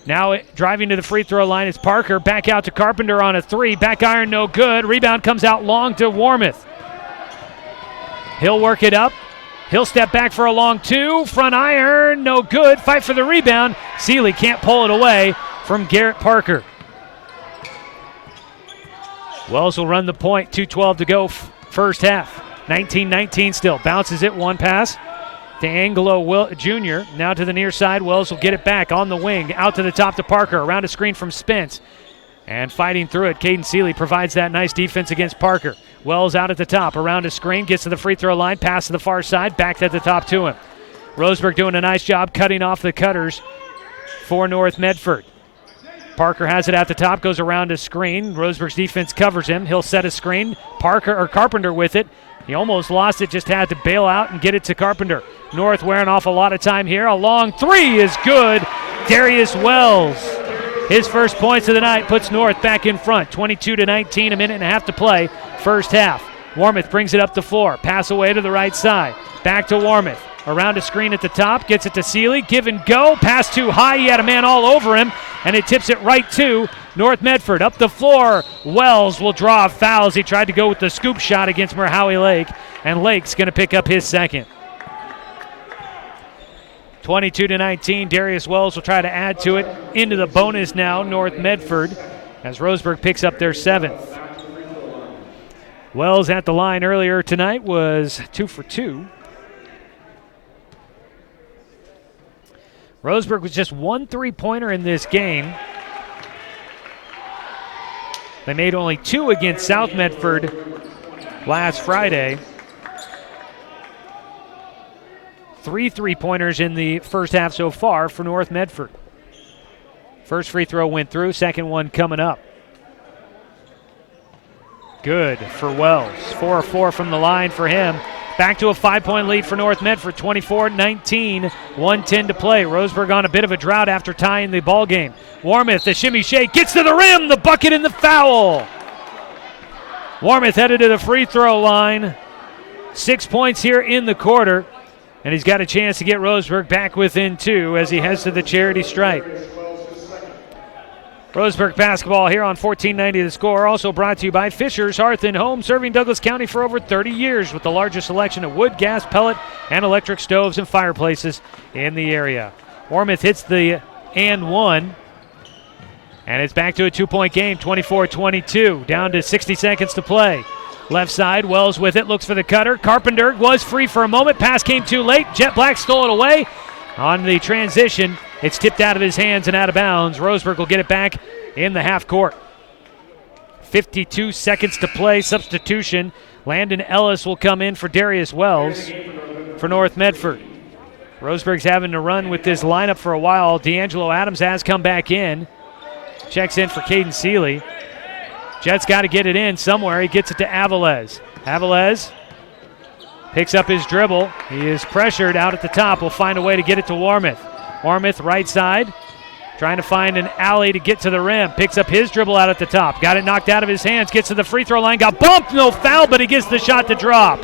Now driving to the free throw line is Parker. Back out to Carpenter on a 3. Back iron, no good. Rebound comes out long to Warmoth. He'll work it up. He'll step back for a long 2. Front iron, no good. Fight for the rebound. Seeley can't pull it away from Garrett Parker. Wells will run the point. 2:12 to go first half. 19-19 still. Bounces it, one pass to Angelo Jr. Now to the near side. Wells will get it back on the wing. Out to the top to Parker. Around a screen from Spence. And fighting through it, Caden Seeley provides that nice defense against Parker. Wells out at the top, around a screen, gets to the free throw line, pass to the far side, back at the top to him. Roseburg doing a nice job cutting off the cutters for North Medford. Parker has it at the top, goes around a screen. Roseburg's defense covers him. He'll set a screen. Carpenter with it. He almost lost it, just had to bail out and get it to Carpenter. North wearing off a lot of time here. A long 3 is good. Darius Wells. His first points of the night puts North back in front. 22-19, a minute and a half to play, first half. Warmoth brings it up the floor. Pass away to the right side. Back to Warmoth. Around a screen at the top. Gets it to Seeley. Give and go. Pass too high. He had a man all over him. And it tips it right to North Medford. Up the floor. Wells will draw fouls. He tried to go with the scoop shot against Merhowie Lake. And Lake's going to pick up his second. 22-19, Darius Wells will try to add to it. Into the bonus now, North Medford, as Roseburg picks up their 7th. Wells at the line earlier tonight was 2 for 2. Roseburg was just 1 3-pointer in this game. They made only 2 against South Medford last Friday. 3 3-pointers in the first half so far for North Medford. First free throw went through, second one coming up. Good for Wells. 4 of 4 from the line for him. Back to a 5-point lead for North Medford, 24-19, 1:10 to play. Roseburg on a bit of a drought after tying the ball game. Warmoth, the shimmy shake, gets to the rim, the bucket and the foul. Warmoth headed to the free throw line. 6 points here in the quarter. And he's got a chance to get Roseburg back within 2 as he heads to the charity stripe. Roseburg basketball here on 1490 The Score. Also brought to you by Fisher's Hearth and Home, serving Douglas County for over 30 years with the largest selection of wood, gas, pellet, and electric stoves and fireplaces in the area. Warmoth hits the and one. And it's back to a 2-point game, 24-22, down to 60 seconds to play. Left side, Wells with it, looks for the cutter. Carpenter was free for a moment. Pass came too late. Jet Black stole it away. On the transition, it's tipped out of his hands and out of bounds. Roseburg will get it back in the half court. 52 seconds to play. Substitution. Landon Ellis will come in for Darius Wells for North Medford. Roseburg's having to run with this lineup for a while. D'Angelo Adams has come back in. Checks in for Caden Seeley. Jet's got to get it in somewhere. He gets it to Avilés. Avilés picks up his dribble. He is pressured out at the top. Will find a way to get it to Warmouth. Warmouth right side, trying to find an alley to get to the rim. Picks up his dribble out at the top. Got it knocked out of his hands. Gets to the free throw line. Got bumped. No foul, but he gets the shot to drop.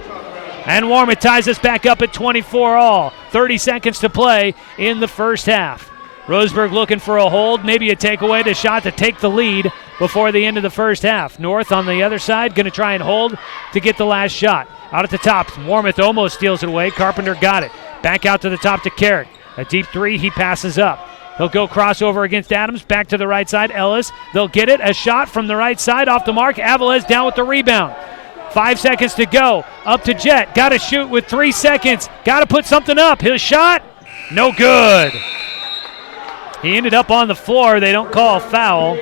And Warmouth ties us back up at 24 all. 30 seconds to play in the first half. Roseburg looking for a hold, maybe a takeaway to shot to take the lead before the end of the first half. North on the other side, going to try and hold to get the last shot. Out at the top, Warmouth almost steals it away. Carpenter got it. Back out to the top to Carrick. A deep three, he passes up. He'll go crossover against Adams, back to the right side. Ellis, they'll get it. A shot from the right side off the mark. Avilés down with the rebound. 5 seconds to go. Up to Jet. Got to shoot with 3 seconds. Got to put something up. His shot, no good. He ended up on the floor. They don't call a foul.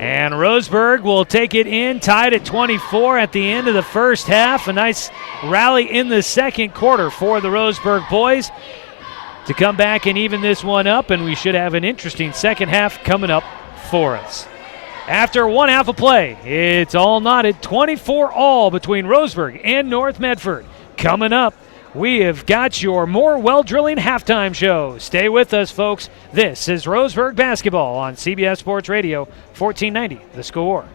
And Roseburg will take it in, tied at 24 at the end of the first half. A nice rally in the second quarter for the Roseburg boys to come back and even this one up, and we should have an interesting second half coming up for us. After one half of play, it's all knotted, 24 all between Roseburg and North Medford. Coming up, we have got your more well-drilling halftime show. Stay with us, folks. This is Roseburg basketball on CBS Sports Radio, 1490, The Score.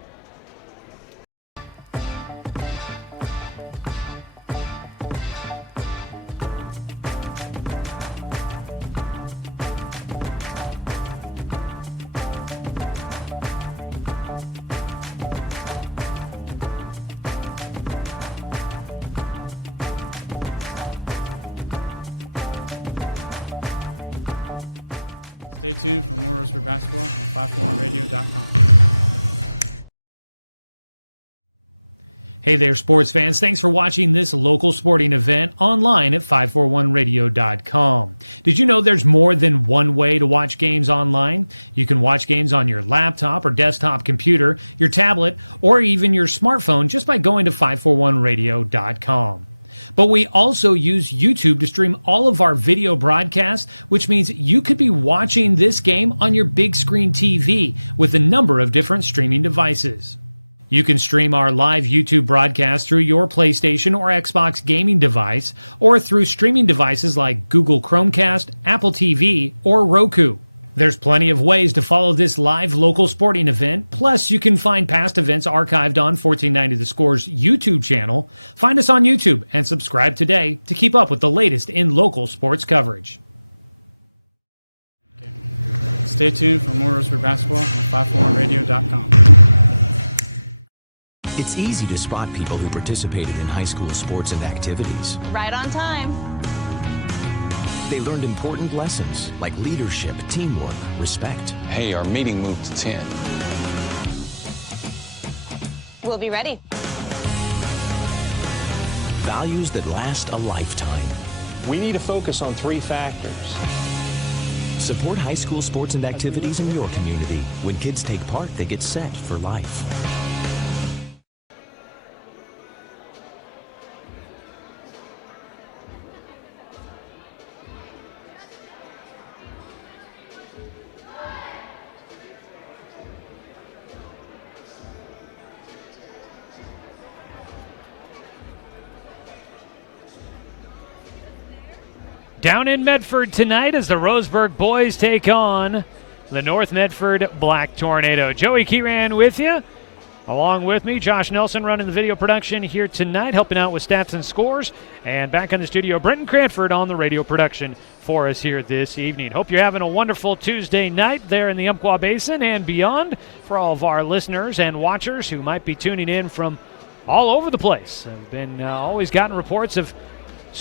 Stay tuned for more Roseburg basketball on 541radio.com. Hey there, sports fans. Thanks for watching this local sporting event online at 541radio.com. Did you know there's more than one way to watch games online? You can watch games on your laptop or desktop computer, your tablet, or even your smartphone just by going to 541radio.com. But we also use YouTube to stream all of our video broadcasts, which means you could be watching this game on your big screen TV with a number of different streaming devices. You can stream our live YouTube broadcast through your PlayStation or Xbox gaming device, or through streaming devices like Google Chromecast, Apple TV, or Roku. There's plenty of ways to follow this live local sporting event. Plus, you can find past events archived on 1490 The Score's YouTube channel. Find us on YouTube and subscribe today to keep up with the latest in local sports coverage. Stay tuned for more Roseburg basketball on 541radio.com. It's easy to spot people who participated in high school sports and activities. Right on time. They learned important lessons like leadership, teamwork, respect. Hey, our meeting moved to 10. We'll be ready. Values that last a lifetime. We need to focus on 3 factors. Support high school sports and activities in your community. When kids take part, they get set for life. Down in Medford tonight as the Roseburg boys take on the North Medford Black Tornado. Joey Keyran with you. Along with me, Josh Nelson running the video production here tonight, helping out with stats and scores. And back in the studio, Brenton Cranford on the radio production for us here this evening. Hope you're having a wonderful Tuesday night there in the Umpqua Basin and beyond. For all of our listeners and watchers who might be tuning in from all over the place. I've been always gotten reports of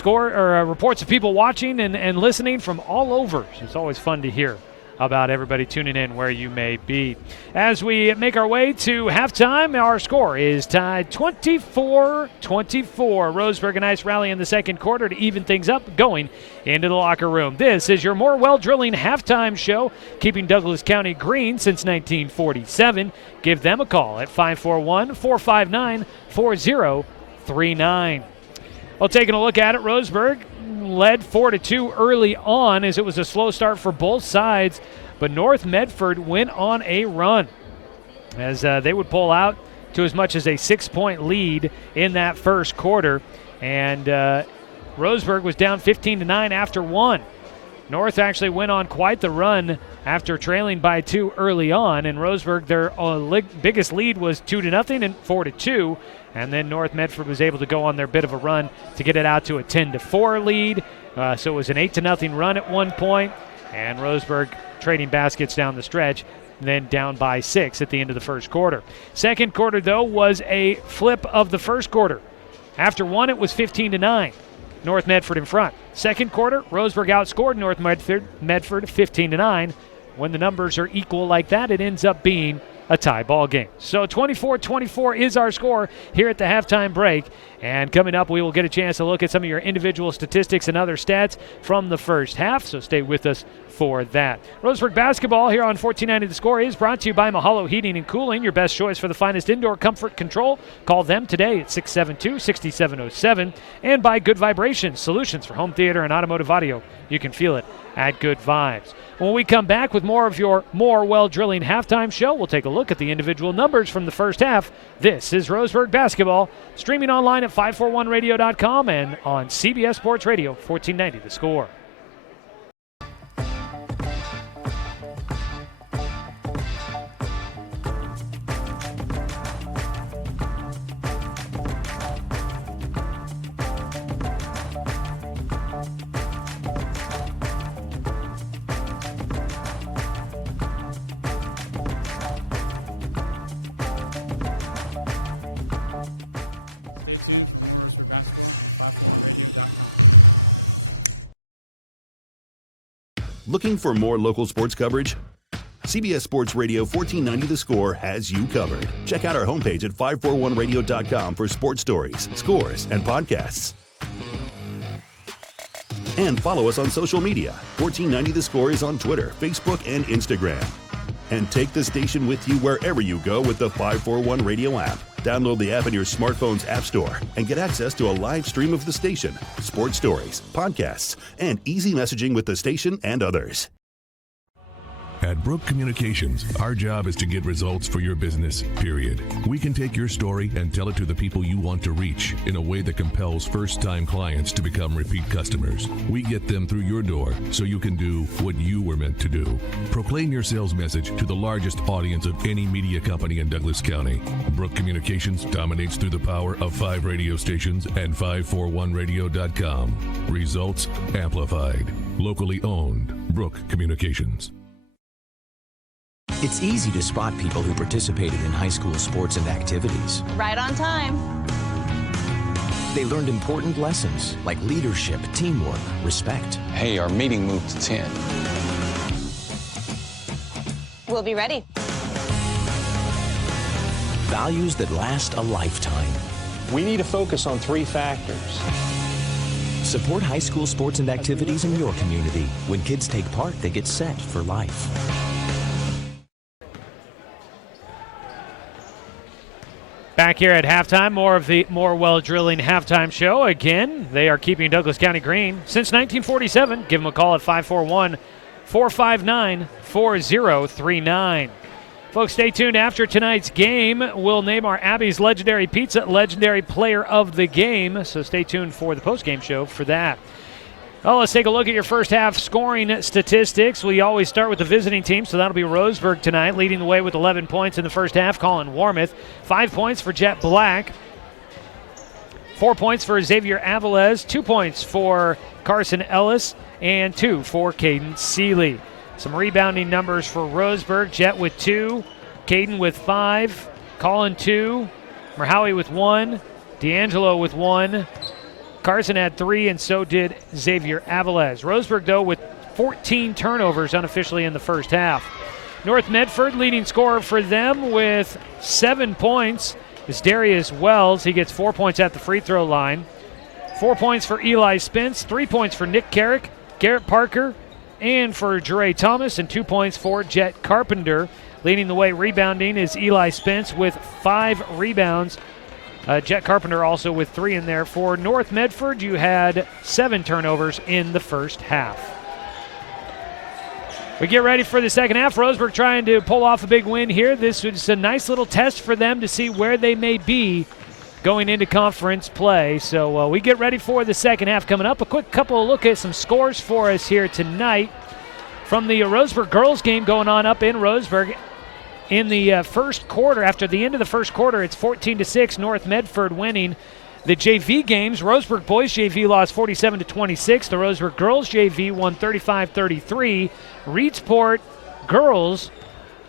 reports of people watching and listening from all over. So it's always fun to hear about everybody tuning in where you may be. As we make our way to halftime, our score is tied 24-24. Roseburg a nice rally in the second quarter to even things up going into the locker room. This is your Morewell Drilling halftime show, keeping Douglas County green since 1947. Give them a call at 541-459-4039. Well, taking a look at it, Roseburg led 4-2 early on as it was a slow start for both sides, but North Medford went on a run as they would pull out to as much as a 6-point lead in that first quarter, and Roseburg was down 15-9 after one. North actually went on quite the run after trailing by 2 early on, and Roseburg, their biggest lead was 2-0 and 4-2, and then North Medford was able to go on their bit of a run to get it out to a 10-4 lead. So it was an 8-0 run at one point, and Roseburg trading baskets down the stretch, then down by 6 at the end of the first quarter. Second quarter, though, was a flip of the first quarter. After one, it was 15-9. North Medford in front. Second quarter, Roseburg outscored North Medford 15-9. When the numbers are equal like that, it ends up being a tie ball game. So 24-24 is our score here at the halftime break. And coming up, we will get a chance to look at some of your individual statistics and other stats from the first half. So stay with us for that. Roseburg basketball here on 1490 The Score is brought to you by Mahalo Heating and Cooling, your best choice for the finest indoor comfort control. Call them today at 672-6707. And by Good Vibrations, solutions for home theater and automotive audio. You can feel it at Good Vibes. When we come back with more of your Morewell Drilling halftime show, we'll take a look at the individual numbers from the first half. This is Roseburg basketball, streaming online at 541radio.com and on CBS Sports Radio 1490 The Score. Stay tuned for more Roseburg basketball on 541radio.com. Looking for more local sports coverage? CBS Sports Radio 1490 The Score has you covered. Check out our homepage at 541radio.com for sports stories, scores, and podcasts. And follow us on social media. 1490 The Score is on Twitter, Facebook, and Instagram. And take the station with you wherever you go with the 541 Radio app. Download the app in your smartphone's app store and get access to a live stream of the station, sports stories, podcasts, and easy messaging with the station and others. At Brook Communications, our job is to get results for your business, period. We can take your story and tell it to the people you want to reach in a way that compels first-time clients to become repeat customers. We get them through your door so you can do what you were meant to do. Proclaim your sales message to the largest audience of any media company in Douglas County. Brook Communications dominates through the power of 5 radio stations and 541radio.com. Results amplified. Locally owned. Brook Communications. It's easy to spot people who participated in high school sports and activities. Right on time. They learned important lessons like leadership, teamwork, respect. Hey, our meeting moved to 10. We'll be ready. Values that last a lifetime. We need to focus on 3 factors. Support high school sports and activities in your community. When kids take part, they get set for life. Back here at halftime, more of the Morewell Drilling halftime show. Again, they are keeping Douglas County green since 1947. Give them a call at 541-459-4039. Folks, stay tuned. After tonight's game, we'll name our Abby's Legendary Pizza Legendary Player of the Game. So stay tuned for the postgame show for that. Well, let's take a look at your first half scoring statistics. We always start with the visiting team, so that'll be Roseburg tonight, leading the way with 11 points in the first half. Colin Warmoth, 5 points for Jet Black, 4 points for Xavier Avilés, 2 points for Carson Ellis, and 2 for Caden Seeley. Some rebounding numbers for Roseburg. Jet with 2, Caden with 5, Colin 2, Merhowie with 1, D'Angelo with 1, Carson had 3, and so did Xavier Avilés. Roseburg, though, with 14 turnovers unofficially in the first half. North Medford, leading scorer for them with 7 points, is Darius Wells. He gets 4 points at the free throw line. 4 points for Eli Spence, 3 points for Nick Carrick, Garrett Parker, and for Jere Thomas, and 2 points for Jet Carpenter. Leading the way rebounding is Eli Spence with 5 rebounds. Jet Carpenter also with 3 in there. For North Medford, you had 7 turnovers in the first half. We get ready for the second half. Roseburg trying to pull off a big win here. This was a nice little test for them to see where they may be going into conference play. So we get ready for the second half coming up. A quick couple of look at some scores for us here tonight from the Roseburg girls game going on up in Roseburg. In the first quarter, after the end of the first quarter, it's 14-6, North Medford winning. The JV games, Roseburg boys JV lost 47-26. The Roseburg girls JV won 35-33. Reedsport girls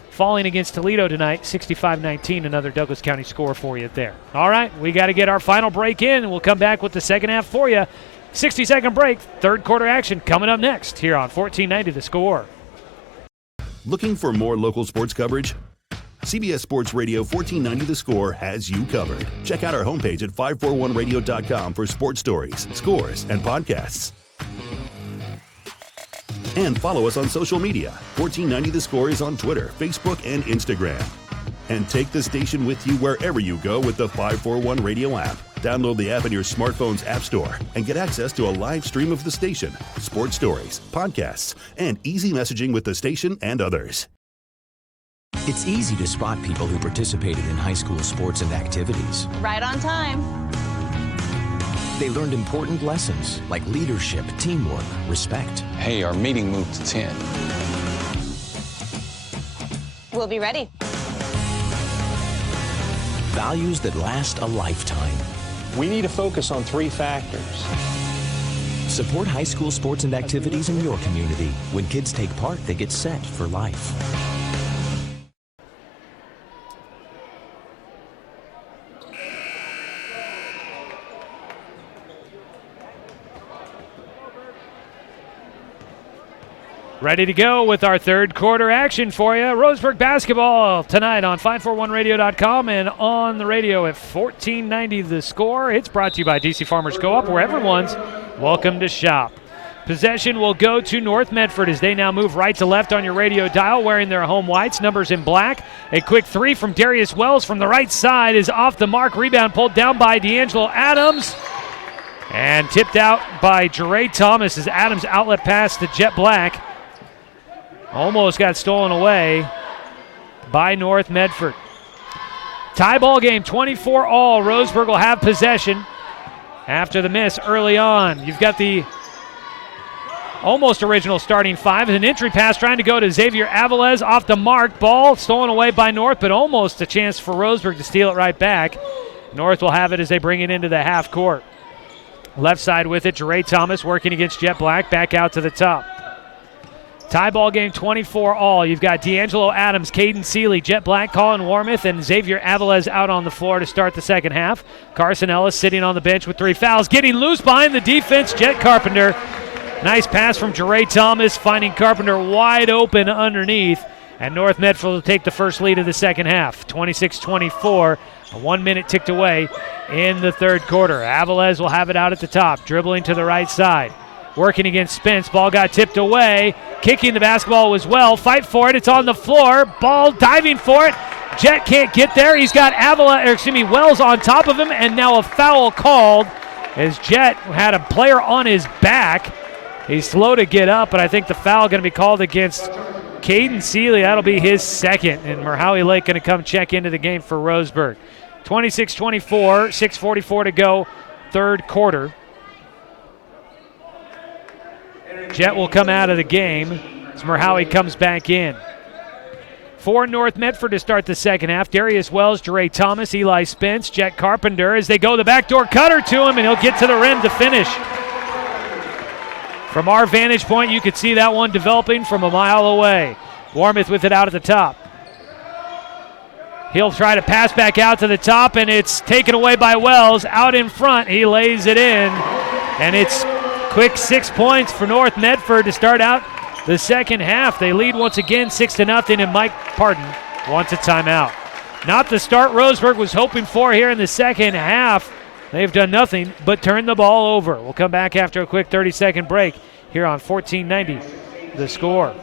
falling against Toledo tonight, 65-19. Another Douglas County score for you there. All right, we got to get our final break in, and we'll come back with the second half for you. 60-second break, third quarter action coming up next here on 1490 The Score. Looking for more local sports coverage? CBS Sports Radio 1490 The Score has you covered. Check out our homepage at 541radio.com for sports stories, scores, and podcasts. And follow us on social media. 1490 The Score is on Twitter, Facebook, and Instagram. And take the station with you wherever you go with the 541 Radio app. Download the app in your smartphone's app store and get access to a live stream of the station, sports stories, podcasts, and easy messaging with the station and others. It's easy to spot people who participated in high school sports and activities. Right on time. They learned important lessons like leadership, teamwork, respect. Hey, our meeting moved to 10. We'll be ready. Values that last a lifetime. We need to focus on 3 factors. Support high school sports and activities in your community. When kids take part, they get set for life. Ready to go with our third quarter action for you. Roseburg basketball tonight on 541radio.com and on the radio at 1490 The Score. It's brought to you by DC Farmers Co-op, where everyone's welcome to shop. Possession will go to North Medford as they now move right to left on your radio dial, wearing their home whites, numbers in black. A quick three from Darius Wells from the right side is off the mark. Rebound pulled down by D'Angelo Adams and tipped out by Jere Thomas as Adams outlet pass to Jet Black. Almost got stolen away by North Medford. Tie ball game, 24-all. Roseburg will have possession after the miss early on. You've got the almost original starting 5. An entry pass trying to go to Xavier Avilés off the mark. Ball stolen away by North, but almost a chance for Roseburg to steal it right back. North will have it as they bring it into the half court. Left side with it, Jere Thomas working against Jet Black, back out to the top. Tie ball game, 24-all. You've got D'Angelo Adams, Caden Seeley, Jet Black, Colin Warmouth, and Xavier Avilés out on the floor to start the second half. Carson Ellis sitting on the bench with 3 fouls. Getting loose behind the defense, Jet Carpenter. Nice pass from Jere Thomas, finding Carpenter wide open underneath. And North Medford will take the first lead of the second half, 26-24. 1 minute ticked away in the third quarter. Avilés will have it out at the top, dribbling to the right side. Working against Spence. Ball got tipped away. Kicking the basketball was well. Fight for it. It's on the floor. Ball diving for it. Jet can't get there. He's got Wells on top of him, and now a foul called as Jet had a player on his back. He's slow to get up, but I think the foul going to be called against Caden Seeley. That'll be his second, and Merhowie Lake going to come check into the game for Roseburg. 26-24, 6:44 to go, third quarter. Jet will come out of the game as Merhowie comes back in. For North Medford to start the second half, Darius Wells, Jere Thomas, Eli Spence, Jet Carpenter as they go the backdoor cutter to him, and he'll get to the rim to finish. From our vantage point, you could see that one developing from a mile away. Warmouth with it out at the top. He'll try to pass back out to the top, and it's taken away by Wells. Out in front, he lays it in, and it's quick 6 points for North Medford to start out the second half. They lead once again 6-0, and Mike Pardon wants a timeout. Not the start Roseburg was hoping for here in the second half. They've done nothing but turn the ball over. We'll come back after a quick 30-second break here on 1490, The Score.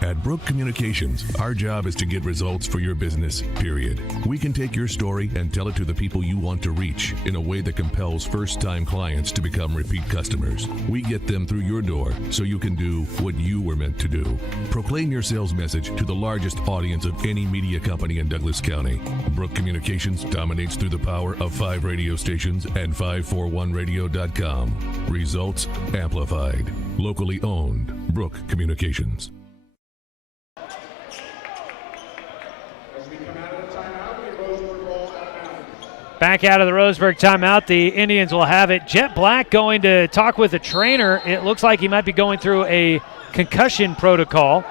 At Brook Communications, our job is to get results for your business, period. We can take your story and tell it to the people you want to reach in a way that compels first-time clients to become repeat customers. We get them through your door so you can do what you were meant to do. Proclaim your sales message to the largest audience of any media company in Douglas County. Brook Communications dominates through the power of 5 radio stations and 541radio.com. Results amplified. Locally owned. Brook Communications. Back out of the Roseburg timeout, the Indians will have it. Jet Black going to talk with the trainer. It looks like he might be going through a concussion protocol.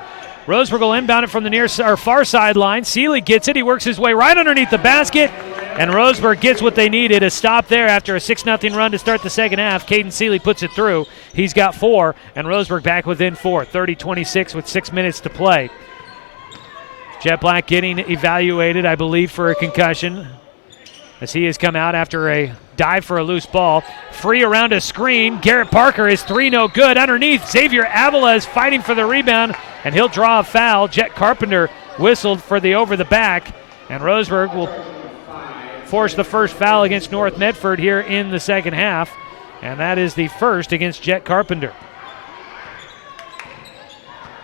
Roseburg will inbound it from the far sideline. Seeley gets it. He works his way right underneath the basket, and Roseburg gets what they needed. A stop there after a 6-0 run to start the second half. Caden Seeley puts it through. He's got 4, and Roseburg back within 4. 30-26 with 6 minutes to play. Jet Black getting evaluated, I believe, for a concussion, as he has come out after a dive for a loose ball. Free around a screen. Garrett Parker is 3 no good. Underneath, Xavier Avila is fighting for the rebound, and he'll draw a foul. Jet Carpenter whistled for the over the back, and Roseburg will force the first foul against North Medford here in the second half, and that is the first against Jet Carpenter.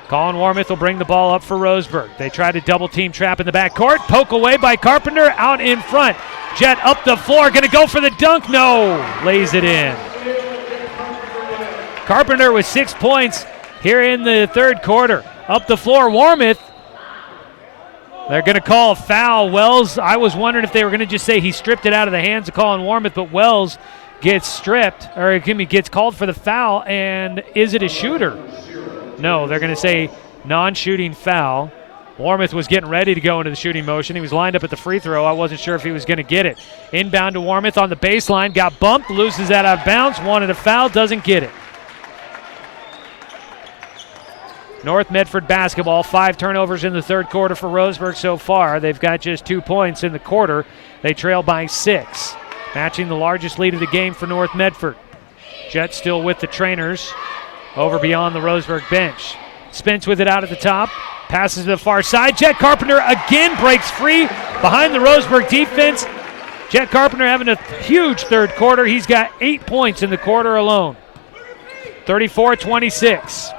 Colin Warmouth will bring the ball up for Roseburg. They try to double-team trap in the backcourt. Poke away by Carpenter, out in front. Jet up the floor, going to go for the dunk. No, lays it in. Carpenter with 6 points here in the third quarter. Up the floor, Warmouth. They're going to call a foul. Wells, I was wondering if they were going to just say he stripped it out of the hands of Colin Warmouth, but Wells gets gets called for the foul, and is it a shooter? No, they're going to say non-shooting foul. Warmouth was getting ready to go into the shooting motion. He was lined up at the free throw. I wasn't sure if he was going to get it. Inbound to Warmouth on the baseline. Got bumped, loses that out of bounds. Wanted a foul, doesn't get it. North Medford basketball, 5 turnovers in the third quarter for Roseburg so far. They've got just 2 points in the quarter. They trail by 6, matching the largest lead of the game for North Medford. Jets still with the trainers over beyond the Roseburg bench. Spence with it out at the top. Passes to the far side. Jet Carpenter again breaks free behind the Roseburg defense. Jet Carpenter having a huge third quarter. He's got 8 points in the quarter alone. 34-26.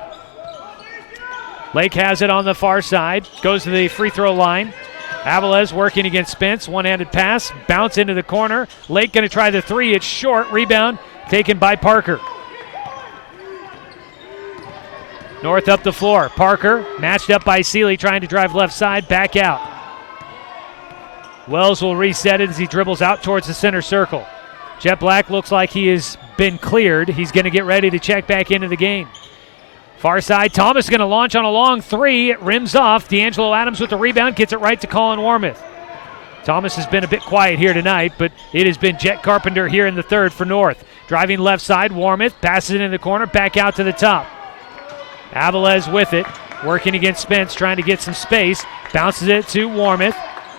Lake has it on the far side. Goes to the free throw line. Aviles working against Spence. One-handed pass. Bounce into the corner. Lake going to try the 3. It's short. Rebound taken by Parker. North up the floor. Parker matched up by Seeley, trying to drive left side. Back out. Wells will reset it as he dribbles out towards the center circle. Jet Black looks like he has been cleared. He's going to get ready to check back into the game. Far side, Thomas going to launch on a long 3. It rims off. D'Angelo Adams with the rebound. Gets it right to Colin Warmouth. Thomas has been a bit quiet here tonight, but it has been Jet Carpenter here in the third for North. Driving left side, Warmouth passes it in the corner. Back out to the top. Aviles with it, working against Spence, trying to get some space. Bounces it to Warmouth.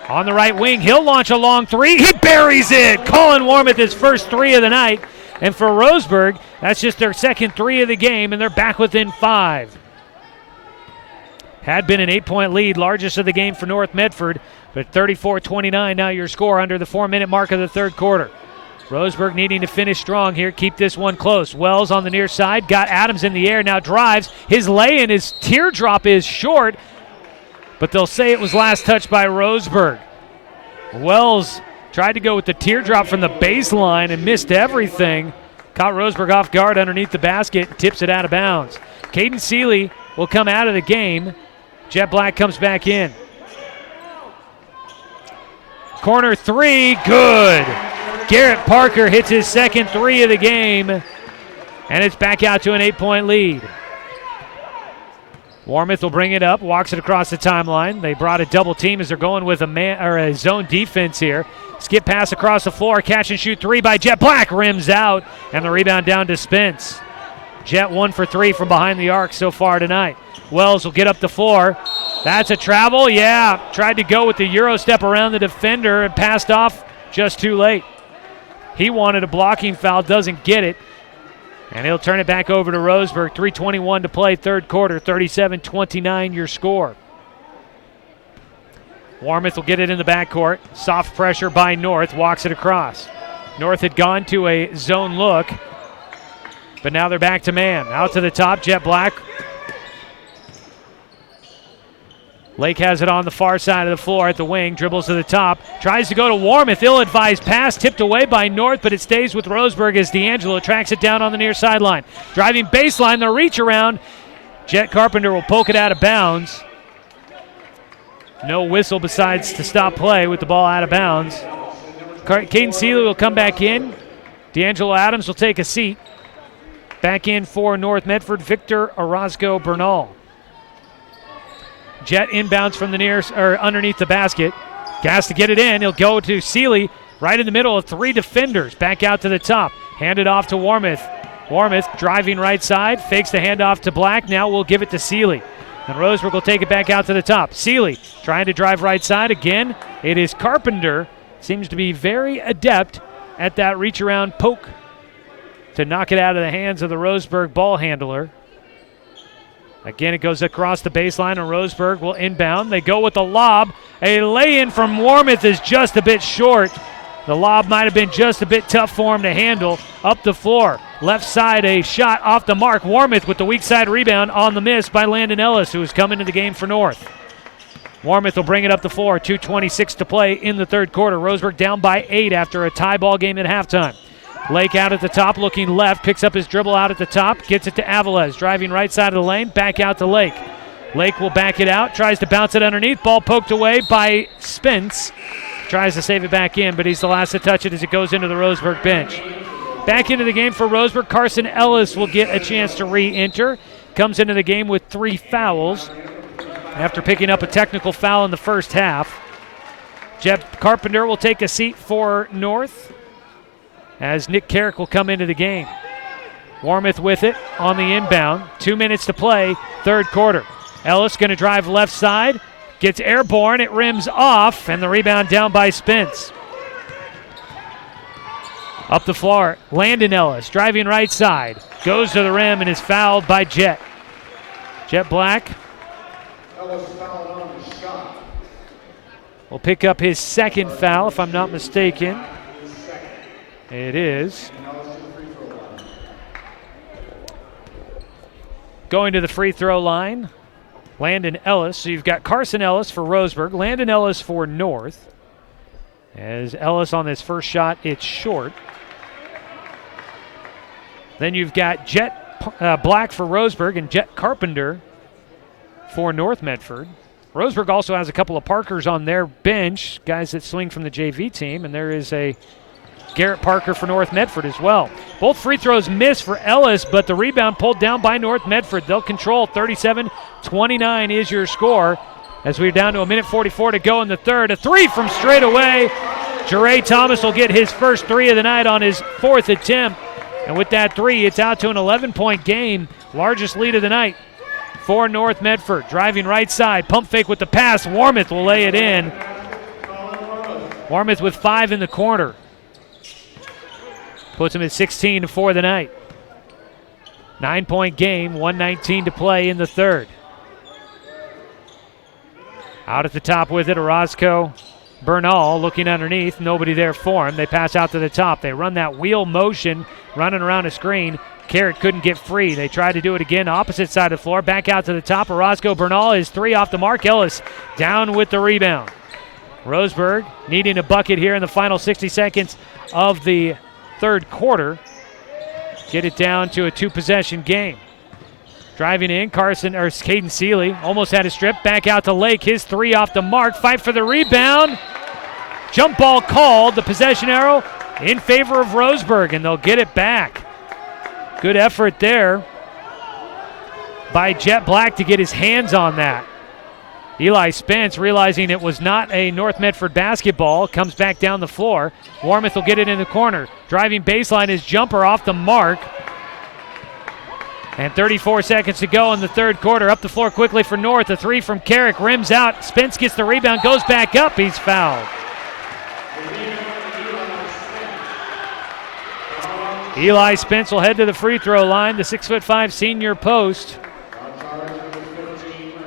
On the right wing, he'll launch a long 3. He buries it! Colin Warmouth, his first 3 of the night. And for Roseburg, that's just their second 3 of the game, and they're back within 5. Had been an 8-point lead, largest of the game for North Medford, but 34-29 now your score under the 4-minute mark of the third quarter. Roseburg needing to finish strong here, keep this one close. Wells on the near side, got Adams in the air, now drives. His lay-in, his teardrop is short, but they'll say it was last touched by Roseburg. Wells tried to go with the teardrop from the baseline and missed everything. Caught Roseburg off guard underneath the basket, tips it out of bounds. Caden Seeley will come out of the game. Jet Black comes back in. Corner 3, good. Garrett Parker hits his second 3 of the game, and it's back out to an 8-point lead. Warmouth will bring it up, walks it across the timeline. They brought a double team as they're going with a zone defense here. Skip pass across the floor, catch and shoot 3 by Jet Black, rims out, and the rebound down to Spence. Jet 1 for 3 from behind the arc so far tonight. Wells will get up the floor. That's a travel, yeah. Tried to go with the Euro step around the defender and passed off just too late. He wanted a blocking foul, doesn't get it. And he'll turn it back over to Roseburg. 3:21 to play, third quarter, 37-29 your score. Warmouth will get it in the backcourt. Soft pressure by North, walks it across. North had gone to a zone look, but now they're back to man. Out to the top, Jet Black. Lake has it on the far side of the floor at the wing, dribbles to the top, tries to go to Warmouth, ill-advised pass, tipped away by North, but it stays with Roseburg as D'Angelo tracks it down on the near sideline. Driving baseline, the reach around. Jet Carpenter will poke it out of bounds. No whistle besides to stop play with the ball out of bounds. Caden Seeley will come back in. D'Angelo Adams will take a seat. Back in for North Medford, Victor Orozco Bernal. Jet inbounds from the underneath the basket. Gas to get it in. He'll go to Seeley right in the middle of three defenders. Back out to the top. Handed off to Warmouth. Warmouth driving right side. Fakes the handoff to Black. Now we'll give it to Seeley. And Roseburg will take it back out to the top. Seeley trying to drive right side again. It is Carpenter. Seems to be very adept at that reach around poke to knock it out of the hands of the Roseburg ball handler. Again, it goes across the baseline, and Roseburg will inbound. They go with the lob. A lay-in from Warmouth is just a bit short. The lob might have been just a bit tough for him to handle. Up the floor, left side, a shot off the mark. Warmouth with the weak side rebound on the miss by Landon Ellis, who has come into the game for North. Warmouth will bring it up the floor. 2:26 to play in the third quarter. Roseburg down by 8 after a tie ball game at halftime. Lake out at the top, looking left, picks up his dribble out at the top, gets it to Avilés, driving right side of the lane, back out to Lake. Lake will back it out, tries to bounce it underneath, ball poked away by Spence. Tries to save it back in, but he's the last to touch it as it goes into the Roseburg bench. Back into the game for Roseburg, Carson Ellis will get a chance to re-enter. Comes into the game with 3 fouls after picking up a technical foul in the first half. Jet Carpenter will take a seat for North as Nick Carrick will come into the game. Warmouth with it on the inbound. 2 minutes to play, third quarter. Ellis going to drive left side, gets airborne, it rims off, and the rebound down by Spence. Up the floor, Landon Ellis driving right side, goes to the rim and is fouled by Jet. Jet Black will pick up his second foul, if I'm not mistaken. It is. Going to the free throw line, Landon Ellis. So you've got Carson Ellis for Roseburg, Landon Ellis for North. As Ellis on this first shot, it's short. Then you've got Jet Black for Roseburg and Jet Carpenter for North Medford. Roseburg also has a couple of Parkers on their bench, guys that swing from the JV team, and there is a Garrett Parker for North Medford as well. Both free throws missed for Ellis, but the rebound pulled down by North Medford. They'll control. 37-29 is your score as we're down to 1:44 to go in the third. A three from straight away. Jere Thomas will get his first three of the night on his 4th attempt. And with that three, it's out to an 11-point game. Largest lead of the night for North Medford. Driving right side, pump fake with the pass. Warmouth will lay it in. Warmouth with 5 in the corner. Puts him at 16 for the night. 9-point game, 1:19 to play in the third. Out at the top with it, Orozco Bernal looking underneath. Nobody there for him. They pass out to the top. They run that wheel motion, running around a screen. Carrot couldn't get free. They tried to do it again, opposite side of the floor. Back out to the top. Orozco Bernal is 3 off the mark. Ellis down with the rebound. Roseburg needing a bucket here in the final 60 seconds of the third quarter. Get it down to a 2-possession game. Driving in, Caden Seeley almost had a strip. Back out to Lake, his 3 off the mark. Fight for the rebound. Jump ball called. The possession arrow in favor of Roseburg, and they'll get it back. Good effort there by Jet Black to get his hands on that. Eli Spence, realizing it was not a North Medford basketball, comes back down the floor. Warmouth will get it in the corner. Driving baseline, his jumper off the mark. And 34 seconds to go in the third quarter. Up the floor quickly for North. A three from Carrick, rims out. Spence gets the rebound, goes back up. He's fouled. Eli Spence will head to the free throw line, the 6'5" senior post.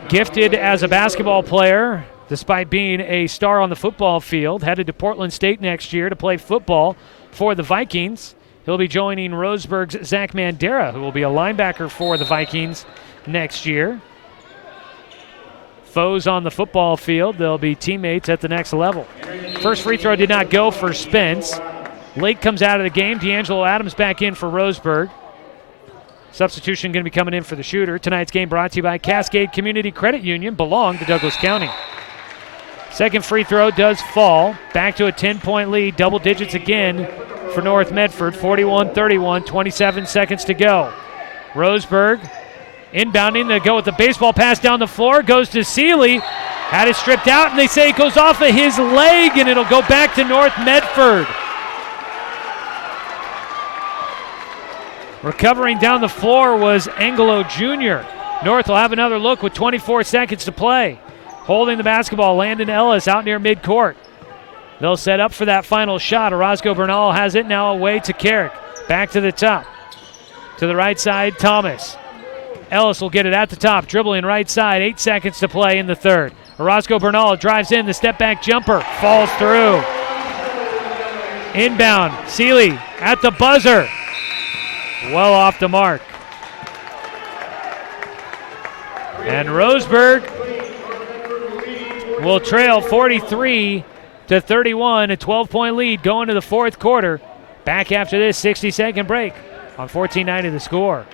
Gifted as a basketball player, despite being a star on the football field. Headed to Portland State next year to play football for the Vikings. He'll be joining Roseburg's Zach Mandera, who will be a linebacker for the Vikings next year. Foes on the football field, they'll be teammates at the next level. First free throw did not go for Spence. Lake comes out of the game. D'Angelo Adams back in for Roseburg. Substitution going to be coming in for the shooter. Tonight's game brought to you by Cascade Community Credit Union, belong to Douglas County. Second free throw does fall. Back to a 10-point lead, double digits again for North Medford, 41-31, 27 seconds to go. Roseburg inbounding, they go with the baseball pass down the floor, goes to Seeley, had it stripped out, and they say it goes off of his leg, and it'll go back to North Medford. Recovering down the floor was Angelo Jr. North will have another look with 24 seconds to play. Holding the basketball, Landon Ellis out near midcourt. They'll set up for that final shot. Orozco Bernal has it, now away to Carrick. Back to the top. To the right side, Thomas. Ellis will get it at the top, dribbling right side, 8 seconds to play in the third. Orozco Bernal drives in, the step back jumper, falls through. Inbound, Seeley at the buzzer. Well off the mark. And Roseburg will trail 43-31, a 12-point lead going to the fourth quarter. Back after this 60-second break on 14-9 of the score.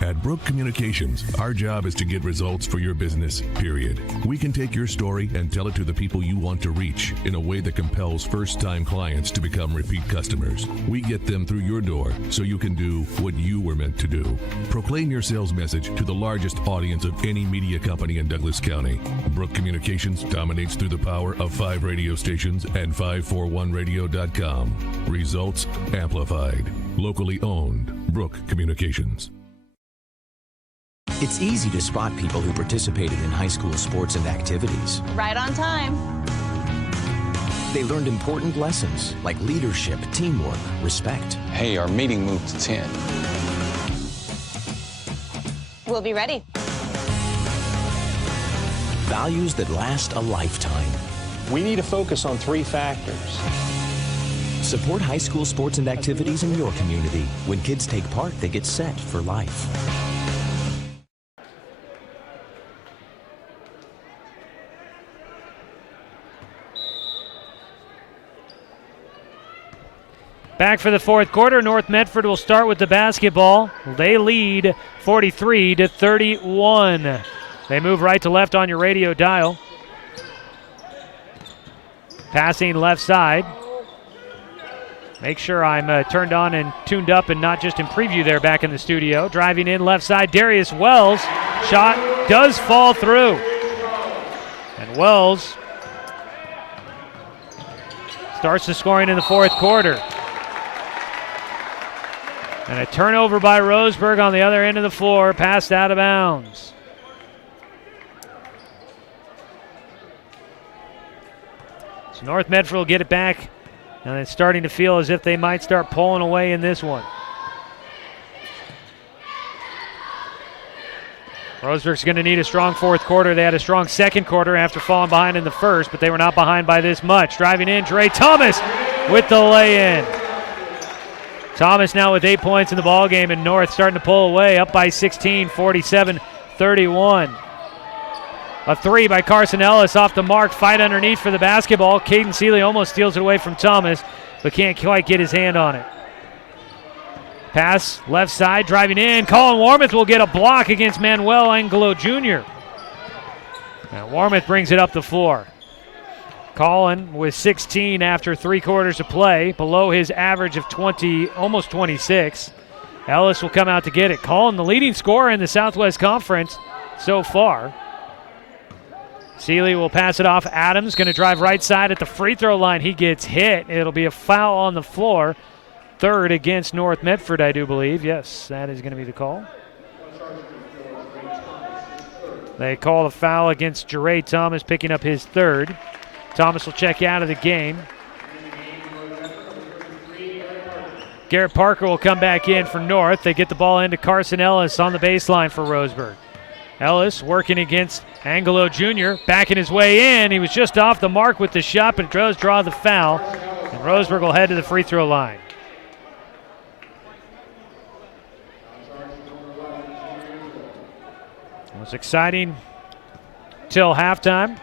At Brook Communications, our job is to get results for your business, period. We can take your story and tell it to the people you want to reach in a way that compels first-time clients to become repeat customers. We get them through your door so you can do what you were meant to do. Proclaim your sales message to the largest audience of any media company in Douglas County. Brook Communications dominates through the power of 5 radio stations and 541radio.com. Results amplified. Locally owned. Brook Communications. It's easy to spot people who participated in high school sports and activities. Right on time. They learned important lessons like leadership, teamwork, respect. Hey, our meeting moved to 10. We'll be ready. Values that last a lifetime. We need to focus on 3 factors. Support high school sports and activities in your community. When kids take part, they get set for life. Back for the fourth quarter, North Medford will start with the basketball. They lead 43-31. They move right to left on your radio dial. Passing left side. Make sure I'm turned on and tuned up and not just in preview there back in the studio. Driving in left side, Darius Wells. Shot does fall through. And Wells starts the scoring in the fourth quarter. And a turnover by Roseburg on the other end of the floor, passed out of bounds. So North Medford will get it back, and it's starting to feel as if they might start pulling away in this one. Roseburg's going to need a strong fourth quarter. They had a strong second quarter after falling behind in the first, but they were not behind by this much. Driving in, Dre Thomas with the lay-in. Thomas now with 8 points in the ballgame, and North starting to pull away, up by 16, 47-31. A three by Carson Ellis off the mark, fight underneath for the basketball. Caden Seeley almost steals it away from Thomas, but can't quite get his hand on it. Pass left side, driving in. Colin Warmouth will get a block against Manuel Angelo Jr. And Warmouth brings it up the floor. Colin with 16 after 3 quarters of play, below his average of 20, almost 26. Ellis will come out to get it. Colin, the leading scorer in the Southwest Conference so far. Seeley will pass it off. Adams going to drive right side at the free throw line. He gets hit. It'll be a foul on the floor. third against North Medford, I do believe. Yes, that is going to be the call. They call the foul against Jeray Thomas, picking up his third. Thomas will check out of the game. Garrett Parker will come back in for North. They get the ball into Carson Ellis on the baseline for Roseburg. Ellis working against Angelo Jr., backing his way in. He was just off the mark with the shot, but it does draw the foul. And Roseburg will head to the free throw line. It was exciting till halftime.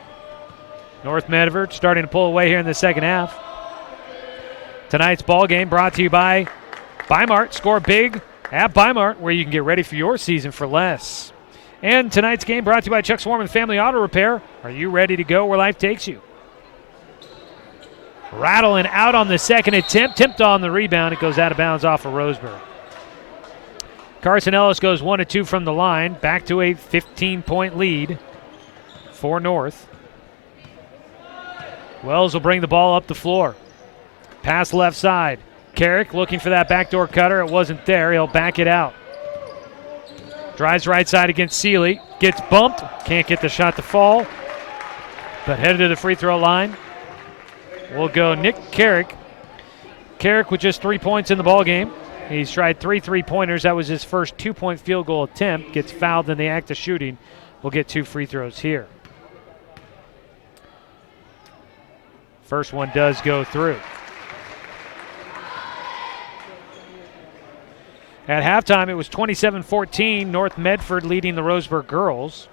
North Medford starting to pull away here in the second half. Tonight's ball game brought to you by Bimart. Score big at Bimart, where you can get ready for your season for less. And tonight's game brought to you by Chuck Swarman Family Auto Repair. Are you ready to go where life takes you? Rattling out on the second attempt. Tipped on the rebound. It goes out of bounds off of Roseburg. Carson Ellis goes 1 of 2 from the line. Back to a 15-point lead for North. Wells will bring the ball up the floor. Pass left side. Carrick looking for that backdoor cutter. It wasn't there. He'll back it out. Drives right side against Seeley. Gets bumped. Can't get the shot to fall. But headed to the free throw line will go Nick Carrick. Carrick with just 3 points in the ball game. He's tried 3 3-pointers. That was his first 2-point field goal attempt. Gets fouled in the act of shooting. We'll get 2 free throws here. First one does go through. At halftime, it was 27-14, North Medford leading the Roseburg girls.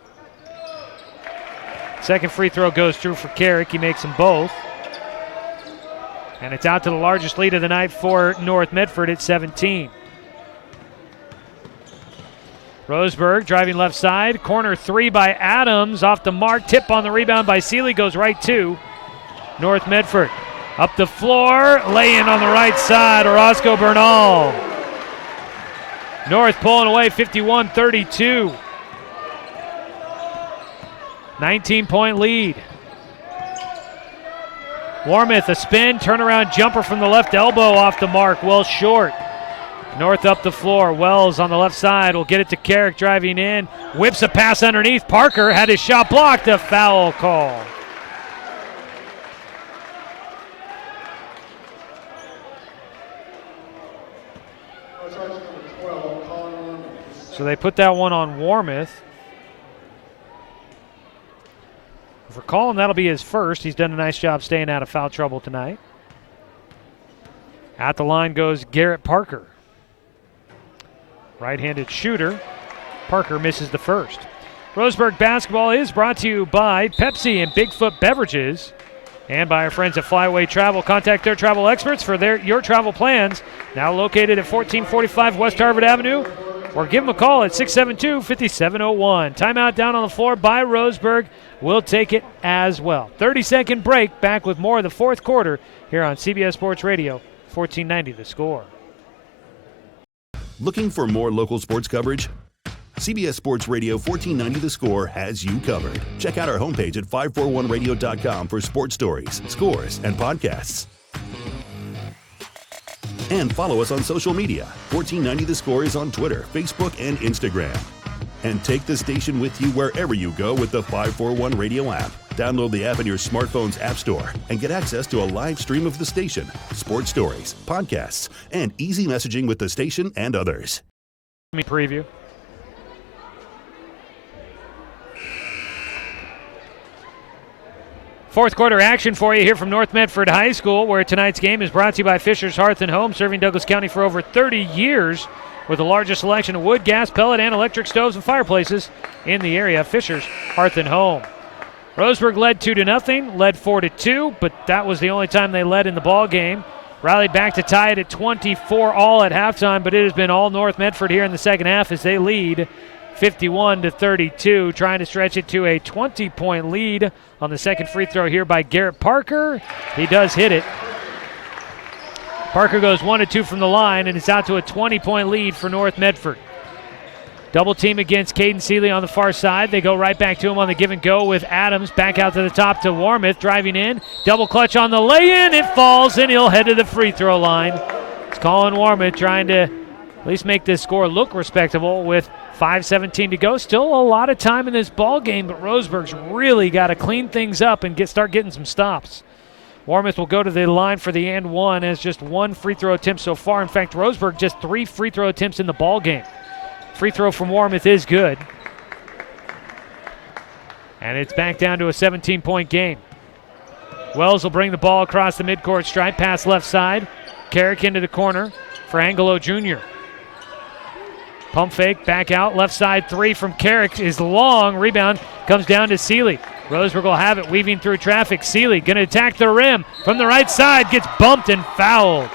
Second free throw goes through for Carrick. He makes them both. And it's out to the largest lead of the night for North Medford at 17. Roseburg driving left side. Corner 3 by Adams. Off the mark. Tip on the rebound by Seeley. Goes right to North Medford. Up the floor. Lay in on the right side. Orozco Bernal. North pulling away 51-32. 19-point lead. Warmouth a spin, turnaround jumper from the left elbow off the mark, well short. North up the floor. Wells on the left side will get it to Carrick driving in. Whips a pass underneath. Parker had his shot blocked. A foul call. So they put that one on Warmouth. For Colin, that'll be his first. He's done a nice job staying out of foul trouble tonight. At the line goes Garrett Parker. Right-handed shooter. Parker misses the first. Roseburg basketball is brought to you by Pepsi and Bigfoot Beverages and by our friends at Flyway Travel. Contact their travel experts for your travel plans. Now located at 1445 West Harvard Avenue. Or give them a call at 672-5701. Timeout down on the floor by Roseburg. We'll take it as well. 30-second break. Back with more of the fourth quarter here on CBS Sports Radio, 1490 The Score. Looking for more local sports coverage? CBS Sports Radio 1490 The Score has you covered. Check out our homepage at 541radio.com for sports stories, scores, and podcasts. And follow us on social media. 1490 The Score is on Twitter, Facebook, and Instagram. And take the station with you wherever you go with the 541 Radio app. Download the app in your smartphone's app store and get access to a live stream of the station, sports stories, podcasts, and easy messaging with the station and others. Let me preview. Fourth quarter action for you here from North Medford High School, where tonight's game is brought to you by Fisher's Hearth and Home, serving Douglas County for over 30 years with the largest selection of wood, gas, pellet, and electric stoves and fireplaces in the area. Fisher's Hearth and Home. Roseburg led 2-0, led 4-2, but that was the only time they led in the ball game. Rallied back to tie it at 24 all at halftime, but it has been all North Medford here in the second half as they lead 51-32, trying to stretch it to a 20-point lead on the second free throw here by Garrett Parker. He does hit it. Parker goes 1 of 2 from the line, and it's out to a 20-point lead for North Medford. Double team against Caden Seeley on the far side. They go right back to him on the give and go with Adams. Back out to the top to Warmouth, driving in. Double clutch on the lay-in. It falls, and he'll head to the free throw line. It's Colin Warmouth trying to at least make this score look respectable with 5:17 to go. Still a lot of time in this ball game, but Roseburg's really got to clean things up and start getting some stops. Warmouth will go to the line for the and one, as just one free throw attempt so far. In fact, Roseburg just 3 free throw attempts in the ball game. Free throw from Warmouth is good. And it's back down to a 17-point game. Wells will bring the ball across the midcourt stripe, pass left side. Carrick into the corner for Angelo Jr. Pump fake, back out, left side three from Carrick is long. Rebound comes down to Seeley. Roseburg will have it, weaving through traffic. Seeley going to attack the rim from the right side, gets bumped and fouled.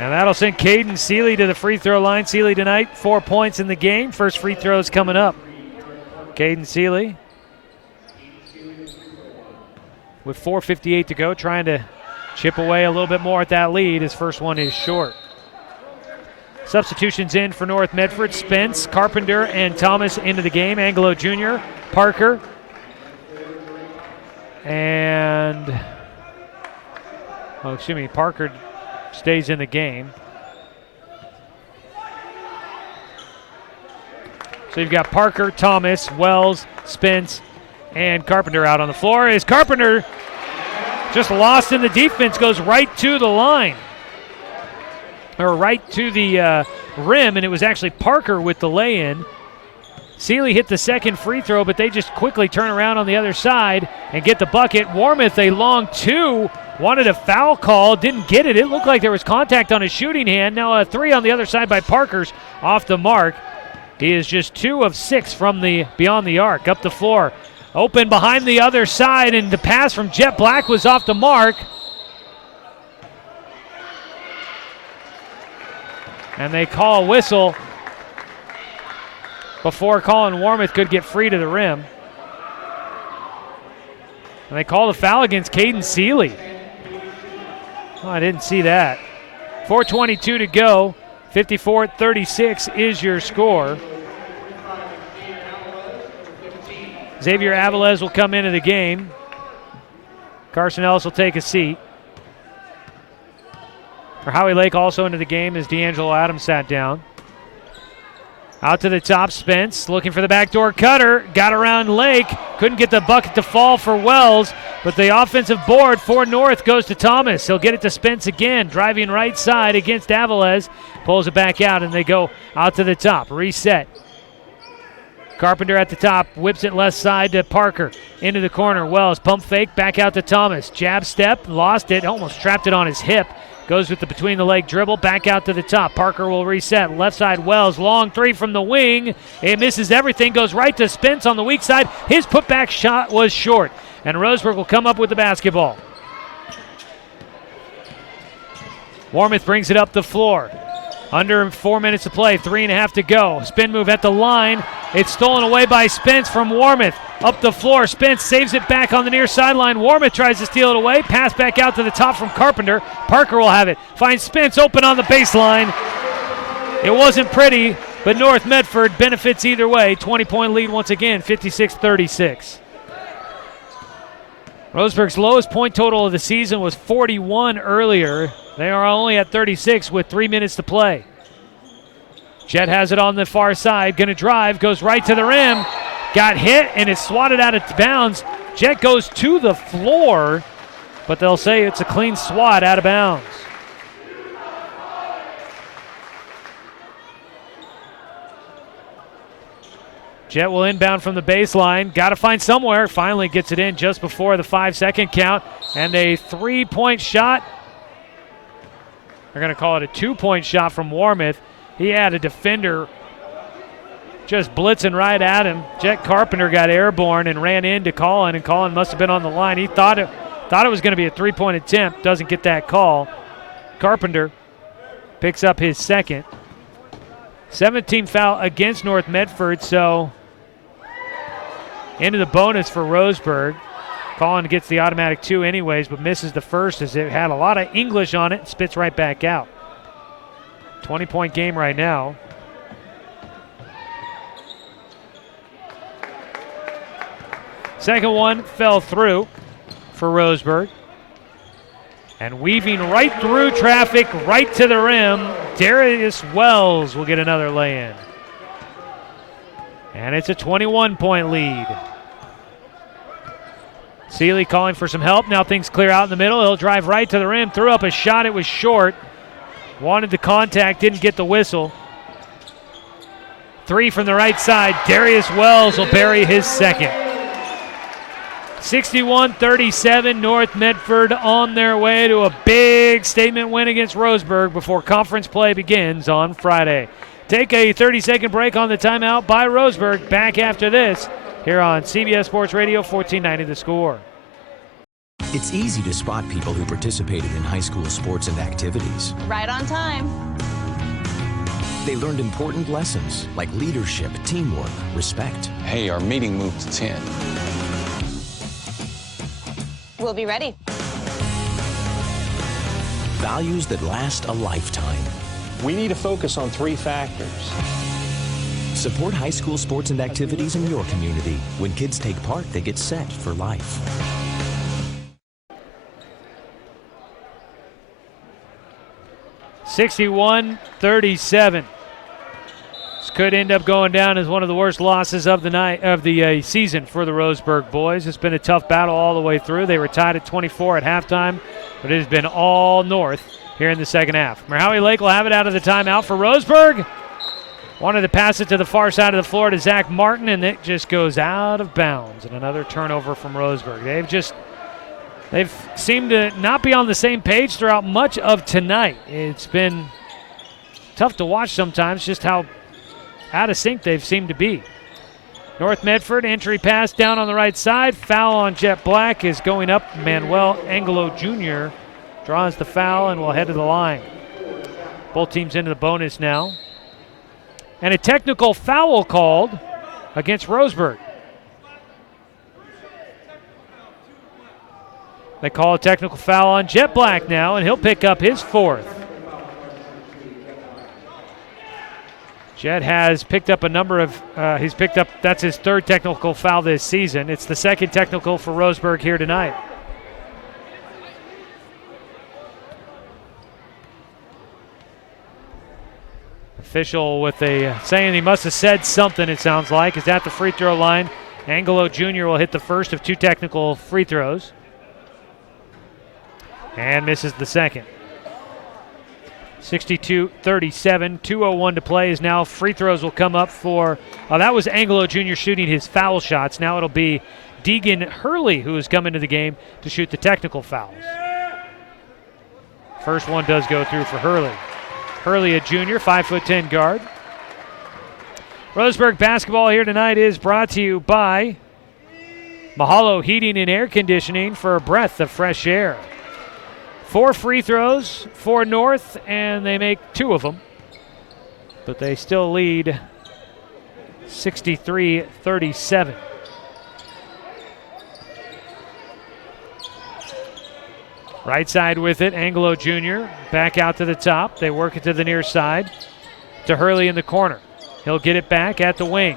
Now that'll send Caden Seeley to the free throw line. Seeley tonight, 4 points in the game. First free throw is coming up. Caden Seeley with 4:58 to go, trying to chip away a little bit more at that lead. His first one is short. Substitutions in for North Medford. Spence, Carpenter, and Thomas into the game. Angelo Jr., Parker, and Parker stays in the game. So you've got Parker, Thomas, Wells, Spence, and Carpenter out on the floor. As Carpenter just lost in the defense, goes right to the line, or right to the rim, and it was actually Parker with the lay-in. Seeley hit the second free throw, but they just quickly turn around on the other side and get the bucket. Warmouth, a long two, wanted a foul call, didn't get it. It looked like there was contact on his shooting hand. Now a three on the other side by Parker's off the mark. He is just 2 of 6 from the beyond the arc. Up the floor, open behind the other side, and the pass from Jet Black was off the mark. And they call a whistle before Colin Warmouth could get free to the rim. And they call the foul against Caden Seeley. Oh, I didn't see that. 4:22 to go. 54-36 is your score. Xavier Avilés will come into the game. Carson Ellis will take a seat. For Howie Lake also into the game as D'Angelo Adams sat down. Out to the top, Spence looking for the backdoor cutter. Got around Lake. Couldn't get the bucket to fall for Wells, but the offensive board for North goes to Thomas. He'll get it to Spence again, driving right side against Avilés. Pulls it back out, and they go out to the top. Reset. Carpenter at the top, whips it left side to Parker. Into the corner, Wells, pump fake, back out to Thomas. Jab step, lost it, almost trapped it on his hip. Goes with the between-the-leg dribble, back out to the top. Parker will reset. Left side, Wells, long three from the wing. It misses everything, goes right to Spence on the weak side. His putback shot was short, and Roseburg will come up with the basketball. Warmouth brings it up the floor. Under 4 minutes to play, 3.5 to go. Spin move at the line. It's stolen away by Spence from Warmouth. Up the floor, Spence saves it back on the near sideline. Warmouth tries to steal it away. Pass back out to the top from Carpenter. Parker will have it. Finds Spence open on the baseline. It wasn't pretty, but North Medford benefits either way. 20-point lead once again, 56-36. Roseburg's lowest point total of the season was 41 earlier. They are only at 36 with 3 minutes to play. Jet has it on the far side, gonna drive, goes right to the rim, got hit, and it's swatted out of bounds. Jet goes to the floor, but they'll say it's a clean swat out of bounds. Jet will inbound from the baseline. Got to find somewhere. Finally gets it in just before the 5-second count. And a 3-point shot. They're going to call it a 2-point shot from Warmouth. He had a defender just blitzing right at him. Jet Carpenter got airborne and ran into Colin, and Colin must have been on the line. He thought it was going to be a 3-point attempt. Doesn't get that call. Carpenter picks up his second. 17 foul against North Medford, so into the bonus for Roseburg. Colin gets the automatic 2 anyways, but misses the first as it had a lot of English on it and spits right back out. 20-point game right now. Second one fell through for Roseburg. And weaving right through traffic, right to the rim, Darius Wells will get another lay-in. And it's a 21-point lead. Seeley calling for some help. Now things clear out in the middle. He'll drive right to the rim, threw up a shot. It was short. Wanted the contact, didn't get the whistle. Three from the right side. Darius Wells will bury his second. 61-37, North Medford on their way to a big statement win against Roseburg before conference play begins on Friday. Take a 30-second break on the timeout by Roseburg. Back after this here on CBS Sports Radio, 1490 The Score. It's easy to spot people who participated in high school sports and activities. Right on time. They learned important lessons like leadership, teamwork, respect. Hey, our meeting moved to 10. We'll be ready. Values that last a lifetime. We need to focus on three factors. Support high school sports and activities in your community. When kids take part, they get set for life. (61-37). This could end up going down as one of the worst losses of the night of the season for the Roseburg boys. It's been a tough battle all the way through. They were tied at 24 at halftime, but it has been all north here in the second half. Merhowy Lake will have it out of the timeout for Roseburg. Wanted to pass it to the far side of the floor to Zach Martin, and it just goes out of bounds. And another turnover from Roseburg. They've seemed to not be on the same page throughout much of tonight. It's been tough to watch sometimes just how out of sync they've seemed to be. North Medford, entry pass down on the right side. Foul on Jet Black is going up. Manuel Angelo Jr. draws the foul and will head to the line. Both teams into the bonus now. And a technical foul called against Roseburg. They call a technical foul on Jet Black now, and he'll pick up his fourth. Jet has picked up a number of, that's his third technical foul this season. It's the second technical for Roseburg here tonight. Official with saying he must have said something, it sounds like, is at the free throw line. Angelo Jr. will hit the first of two technical free throws. And misses the second. 62-37, 2:01 to play is now. Free throws will come up for, that was Angelo Jr. shooting his foul shots. Now it'll be Deegan Hurley who has come into the game to shoot the technical fouls. First one does go through for Hurley. Hurley, a junior, 5'10" guard. Roseburg basketball here tonight is brought to you by Mahalo Heating and Air Conditioning for a breath of fresh air. 4 free throws for North, and they make 2 of them. But they still lead 63-37. Right side with it, Angelo Jr. back out to the top. They work it to the near side to Hurley in the corner. He'll get it back at the wing.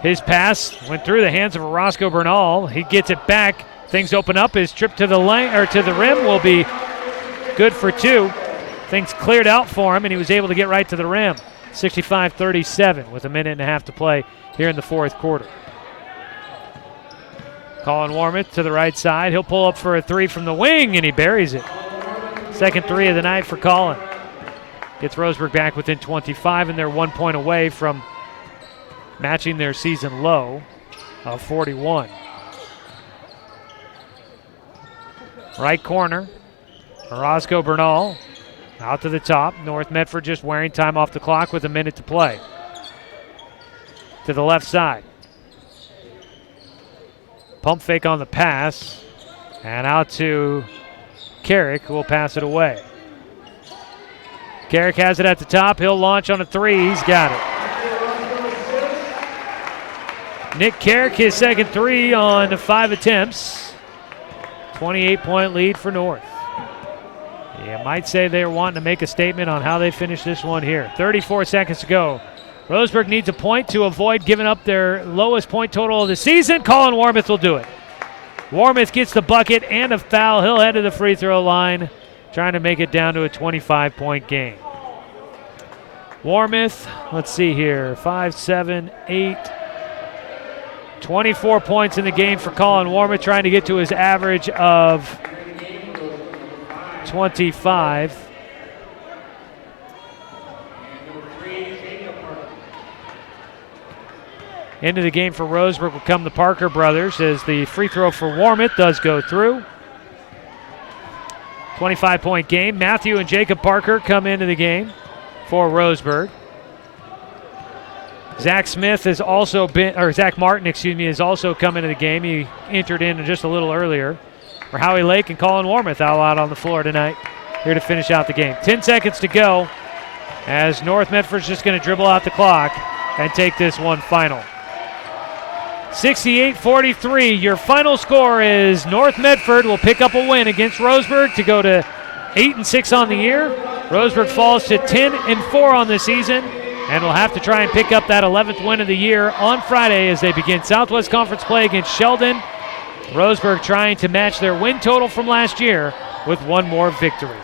His pass went through the hands of Roscoe Bernal. He gets it back. Things open up. His trip to the lane or to the rim will be good for 2. Things cleared out for him, and he was able to get right to the rim. 65-37 with a minute and a half to play here in the fourth quarter. Colin Warmouth to the right side. He'll pull up for a 3 from the wing, and he buries it. Second 3 of the night for Colin. Gets Roseburg back within 25, and they're 1 point away from matching their season low of 41. Right corner. Roscoe Bernal out to the top. North Medford just wearing time off the clock with a minute to play. To the left side. Pump fake on the pass. And out to Carrick, who will pass it away. Carrick has it at the top. He'll launch on a 3. He's got it. Nick Carrick, his second 3 on 5 attempts. 28-point lead for North. You might say they're wanting to make a statement on how they finish this one here. 34 seconds to go. Roseburg needs a point to avoid giving up their lowest point total of the season. Colin Warmouth will do it. Warmouth gets the bucket and a foul. He'll head to the free throw line. trying to make it down to a 25-point game. Warmouth, let's see here, 5, 7, 8, 24 points in the game for Colin Warmouth, trying to get to his average of 25. Into the game for Roseburg will come the Parker brothers as the free throw for Warmouth does go through. 25-point game. Matthew and Jacob Parker come into the game for Roseburg. Zach Martin, has also come into the game. He entered in just a little earlier. For Howie Lake and Colin Warmouth all out on the floor tonight, here to finish out the game. 10 seconds to go as North Medford's just going to dribble out the clock and take this one final. 68-43, your final score is North Medford will pick up a win against Roseburg to go to 8-6 on the year. Roseburg falls to 10-4 on the season and will have to try and pick up that 11th win of the year on Friday as they begin Southwest Conference play against Sheldon. Roseburg trying to match their win total from last year with one more victory.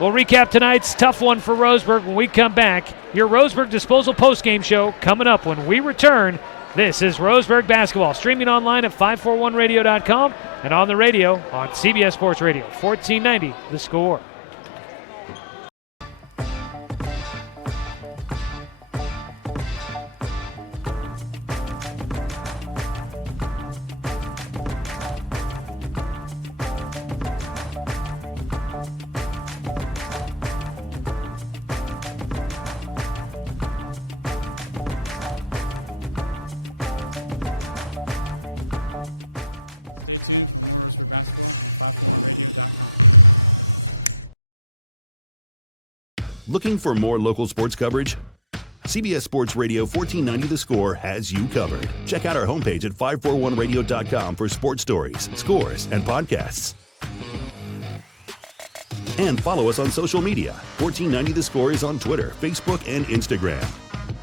We'll recap tonight's tough one for Roseburg when we come back. Your Roseburg Disposal postgame show coming up when we return. This is Roseburg Basketball, streaming online at 541radio.com and on the radio on CBS Sports Radio, 1490 The Score. Stay tuned for more Roseburg basketball on 541radio.com. Looking for more local sports coverage? CBS Sports Radio 1490 The Score has you covered. Check out our homepage at 541radio.com for sports stories, scores, and podcasts. And follow us on social media. 1490 The Score is on Twitter, Facebook, and Instagram.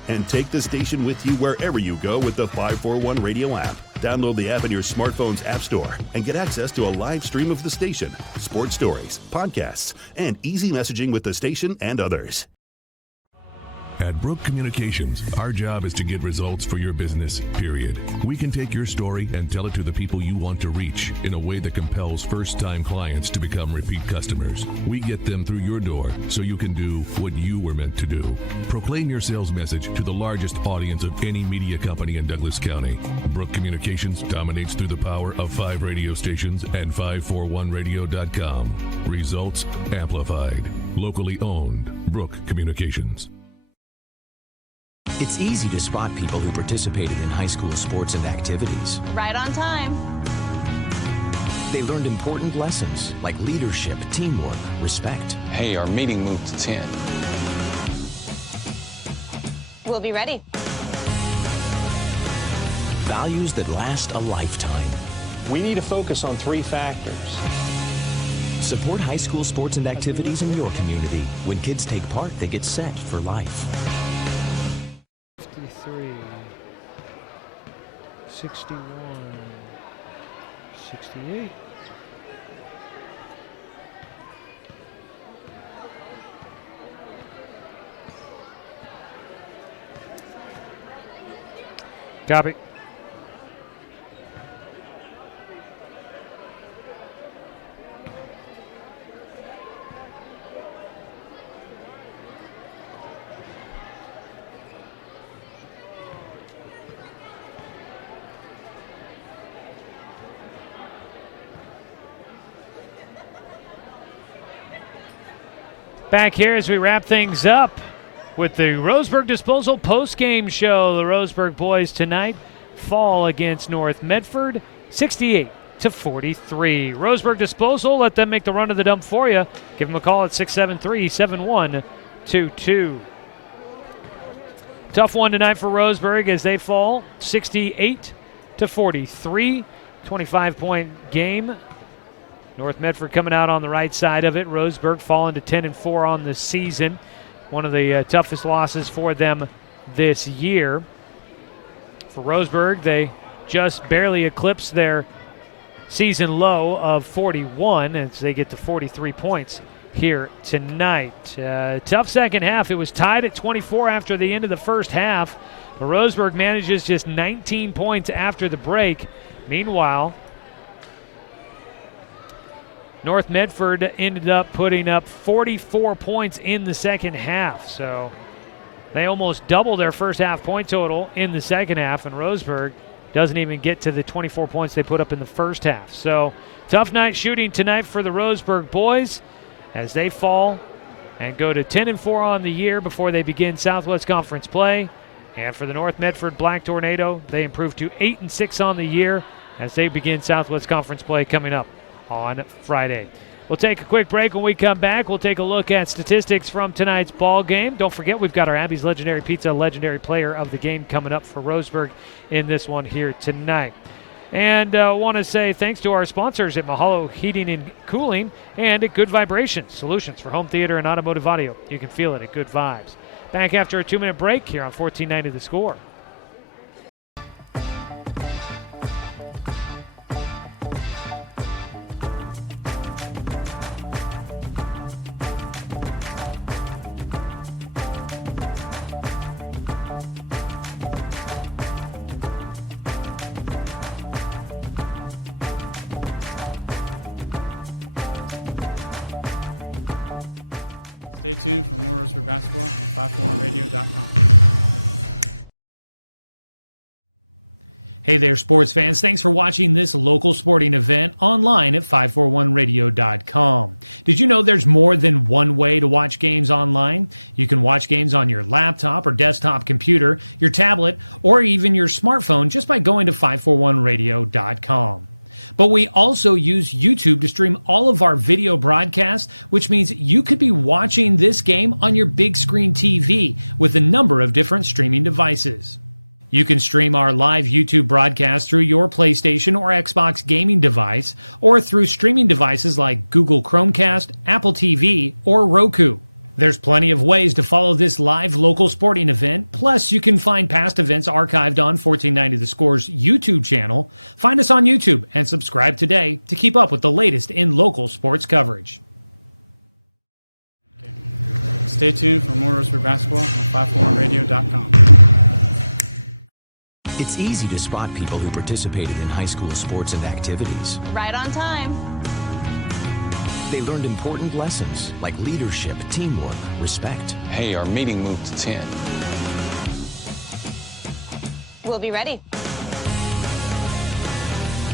And take the station with you wherever you go with the 541 Radio app. Download the app in your smartphone's app store and get access to a live stream of the station, sports stories, podcasts, and easy messaging with the station and others. At Brook Communications, our job is to get results for your business, period. We can take your story and tell it to the people you want to reach in a way that compels first-time clients to become repeat customers. We get them through your door so you can do what you were meant to do. Proclaim your sales message to the largest audience of any media company in Douglas County. Brook Communications dominates through the power of 5 radio stations and 541radio.com. Results amplified. Locally owned. Brook Communications. It's easy to spot people who participated in high school sports and activities. Right on time. They learned important lessons like leadership, teamwork, respect. Hey, our meeting moved to 10. We'll be ready. Values that last a lifetime. We need to focus on 3 factors. Support high school sports and activities in your community. When kids take part, they get set for life. 53, 61, 68. Copy. Back here as we wrap things up with the Roseburg Disposal post-game show. The Roseburg boys tonight fall against North Medford, 68-43. Roseburg Disposal, let them make the run of the dump for you. Give them a call at 673-7122. Tough one tonight for Roseburg as they fall 68-43, 25-point game. North Medford coming out on the right side of it. Roseburg falling to 10-4 on the season. One of the toughest losses for them this year. For Roseburg, they just barely eclipsed their season low of 41 as they get to 43 points here tonight. Tough second half. It was tied at 24 after the end of the first half. But Roseburg manages just 19 points after the break. Meanwhile, North Medford ended up putting up 44 points in the second half. So they almost doubled their first half point total in the second half, and Roseburg doesn't even get to the 24 points they put up in the first half. So tough night shooting tonight for the Roseburg boys as they fall and go to 10-4 on the year before they begin Southwest Conference play. And for the North Medford Black Tornado, they improve to 8-6 on the year as they begin Southwest Conference play coming up on Friday. We'll take a quick break. When we come back, we'll take a look at statistics from tonight's ball game. Don't forget, we've got our Abby's Legendary Pizza Legendary Player of the Game coming up for Roseburg in this one here tonight. And want to say thanks to our sponsors at Mahalo Heating and Cooling and at Good Vibrations, solutions for home theater and automotive audio. You can feel it at Good Vibes. Back after a 2-minute break here on 1490 The Score. Stay tuned for more Roseburg basketball on 541radio.com. Hey there, sports fans. Thanks for watching this local sporting event online at 541radio.com. Did you know there's more than one way to watch games online? You can watch games on your laptop or desktop computer, your tablet, or even your smartphone just by going to 541radio.com. But we also use YouTube to stream all of our video broadcasts, which means you could be watching this game on your big screen TV with a number of different streaming devices. You can stream our live YouTube broadcast through your PlayStation or Xbox gaming device, or through streaming devices like Google Chromecast, Apple TV, or Roku. There's plenty of ways to follow this live local sporting event. Plus, you can find past events archived on 1490 The Score's YouTube channel. Find us on YouTube and subscribe today to keep up with the latest in local sports coverage. Stay tuned for more Roseburg basketball on 541radio.com. It's easy to spot people who participated in high school sports and activities. Right on time. They learned important lessons like leadership, teamwork, respect. Hey, our meeting moved to 10. We'll be ready.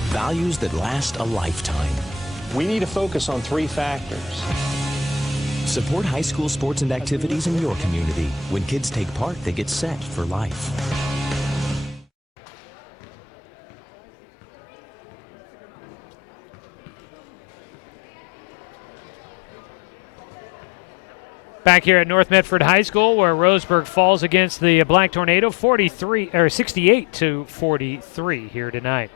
Values that last a lifetime. We need to focus on 3 factors. Support high school sports and activities in your community. When kids take part, they get set for life. Back here at North Medford High School, where Roseburg falls against the Black Tornado, 68-43 here tonight.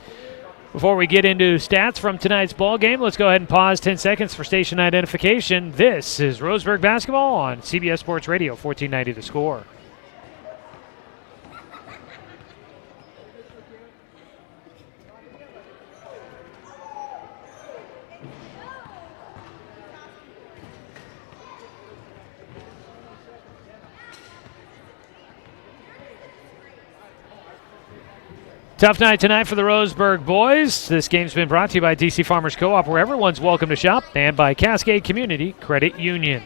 Before we get into stats from tonight's ball game, let's go ahead and pause 10 seconds for station identification. This is Roseburg basketball on CBS Sports Radio, 1490 The Score. Tough night tonight for the Roseburg boys. This game's been brought to you by DC Farmers Co-op, where everyone's welcome to shop, and by Cascade Community Credit Union.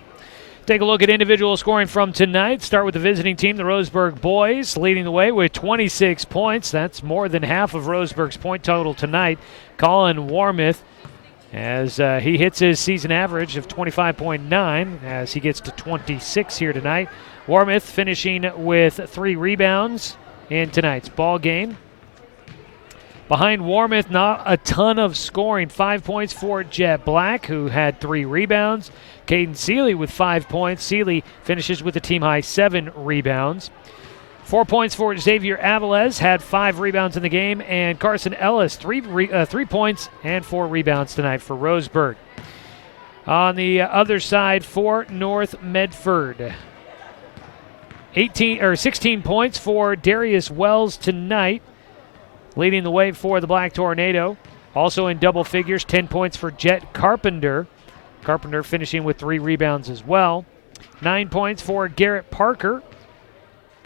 Take a look at individual scoring from tonight. Start with the visiting team, the Roseburg boys, leading the way with 26 points. That's more than half of Roseburg's point total tonight. Colin Warmouth, as he hits his season average of 25.9 as he gets to 26 here tonight. Warmouth finishing with 3 rebounds in tonight's ball game. Behind Warmouth, not a ton of scoring. 5 points for Jet Black, who had 3 rebounds. Caden Seeley with 5 points. Seeley finishes with a team-high 7 rebounds. 4 points for Xavier Avilés, had 5 rebounds in the game. And Carson Ellis, 3 points and 4 rebounds tonight for Roseburg. On the other side for North Medford, 16 points for Darius Wells tonight, leading the way for the Black Tornado. Also in double figures, 10 points for Jet Carpenter. Carpenter finishing with 3 rebounds as well. 9 points for Garrett Parker,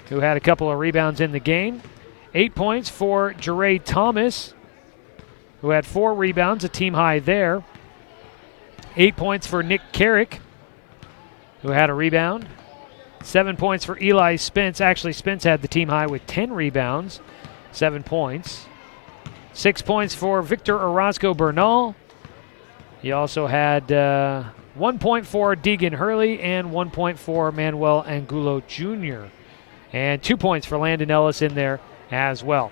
who had a couple of rebounds in the game. 8 points for Jere Thomas, who had 4 rebounds, a team high there. 8 points for Nick Carrick, who had a rebound. 7 points for Eli Spence. Actually, Spence had the team high with 10 rebounds, 7 points. 6 points for Victor Orozco Bernal. He also had 1 point for Deegan Hurley and 1 point for Manuel Angulo Jr. And 2 points for Landon Ellis in there as well.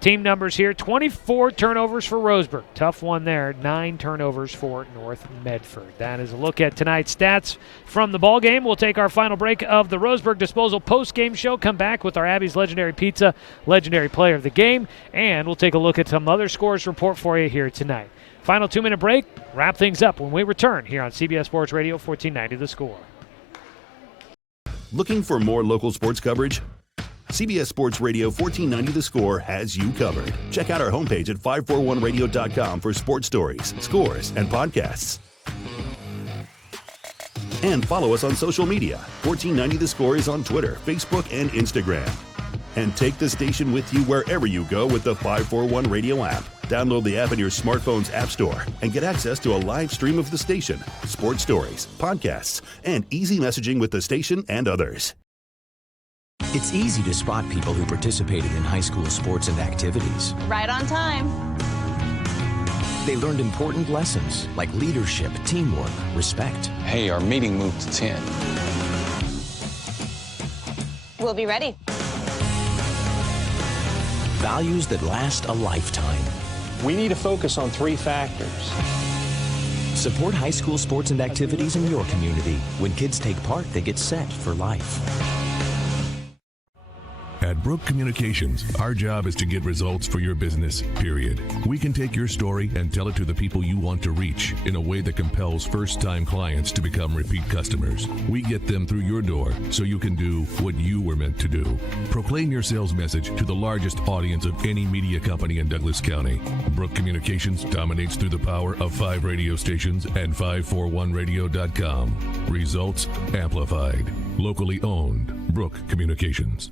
Team numbers here, 24 turnovers for Roseburg. Tough one there. 9 turnovers for North Medford. That is a look at tonight's stats from the ball game. We'll take our final break of the Roseburg Disposal post-game show. Come back with our Abby's Legendary Pizza, Legendary Player of the Game, and we'll take a look at some other scores report for you here tonight. Final 2-minute break. Wrap things up when we return here on CBS Sports Radio 1490 The Score. Looking for more local sports coverage? CBS Sports Radio 1490 The Score has you covered. Check out our homepage at 541radio.com for sports stories, scores, and podcasts. And follow us on social media. 1490 The Score is on Twitter, Facebook, and Instagram. And take the station with you wherever you go with the 541 Radio app. Download the app in your smartphone's app store and get access to a live stream of the station, sports stories, podcasts, and easy messaging with the station and others. It's easy to spot people who participated in high school sports and activities. Right on time. They learned important lessons like leadership, teamwork, respect. Hey, our meeting moved to 10. We'll be ready. Values that last a lifetime. We need to focus on 3 factors. Support high school sports and activities in your community. When kids take part, they get set for life. At Brook Communications, our job is to get results for your business, period. We can take your story and tell it to the people you want to reach in a way that compels first-time clients to become repeat customers. We get them through your door so you can do what you were meant to do. Proclaim your sales message to the largest audience of any media company in Douglas County. Brook Communications dominates through the power of 5 radio stations and 541radio.com. Results amplified. Locally owned. Brook Communications.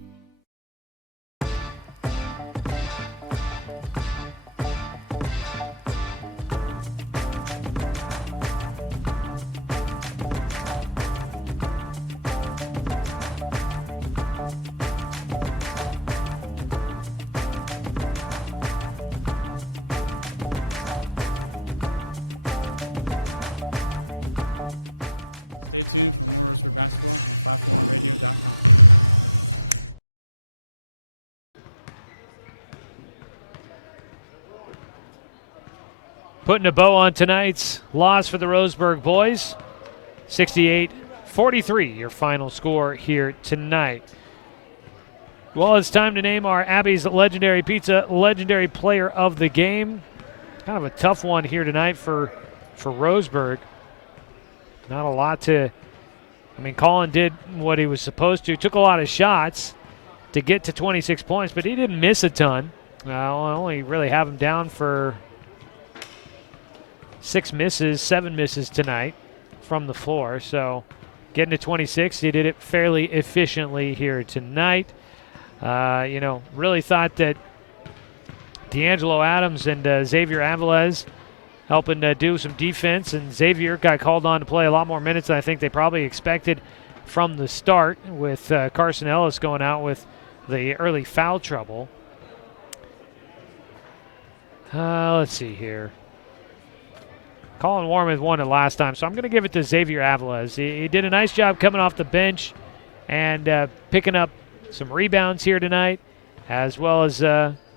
Stay tuned for more Roseburg basketball on 541radio.com. Putting a bow on tonight's loss for the Roseburg boys. 68-43, your final score here tonight. Well, it's time to name our Abby's Legendary Pizza Legendary Player of the Game. Kind of a tough one here tonight for Roseburg. Not a lot to, Colin did what he was supposed to. Took a lot of shots to get to 26 points, but he didn't miss a ton. I'll only really have him down for 7 misses tonight from the floor. So getting to 26, he did it fairly efficiently here tonight. Really thought that D'Angelo Adams and Xavier Avilés helping do some defense, and Xavier got called on to play a lot more minutes than I think they probably expected from the start, with Carson Ellis going out with the early foul trouble. Let's see here. Colin Warmoth won it last time, so I'm going to give it to Xavier Avilés. He did a nice job coming off the bench and picking up some rebounds here tonight, as well as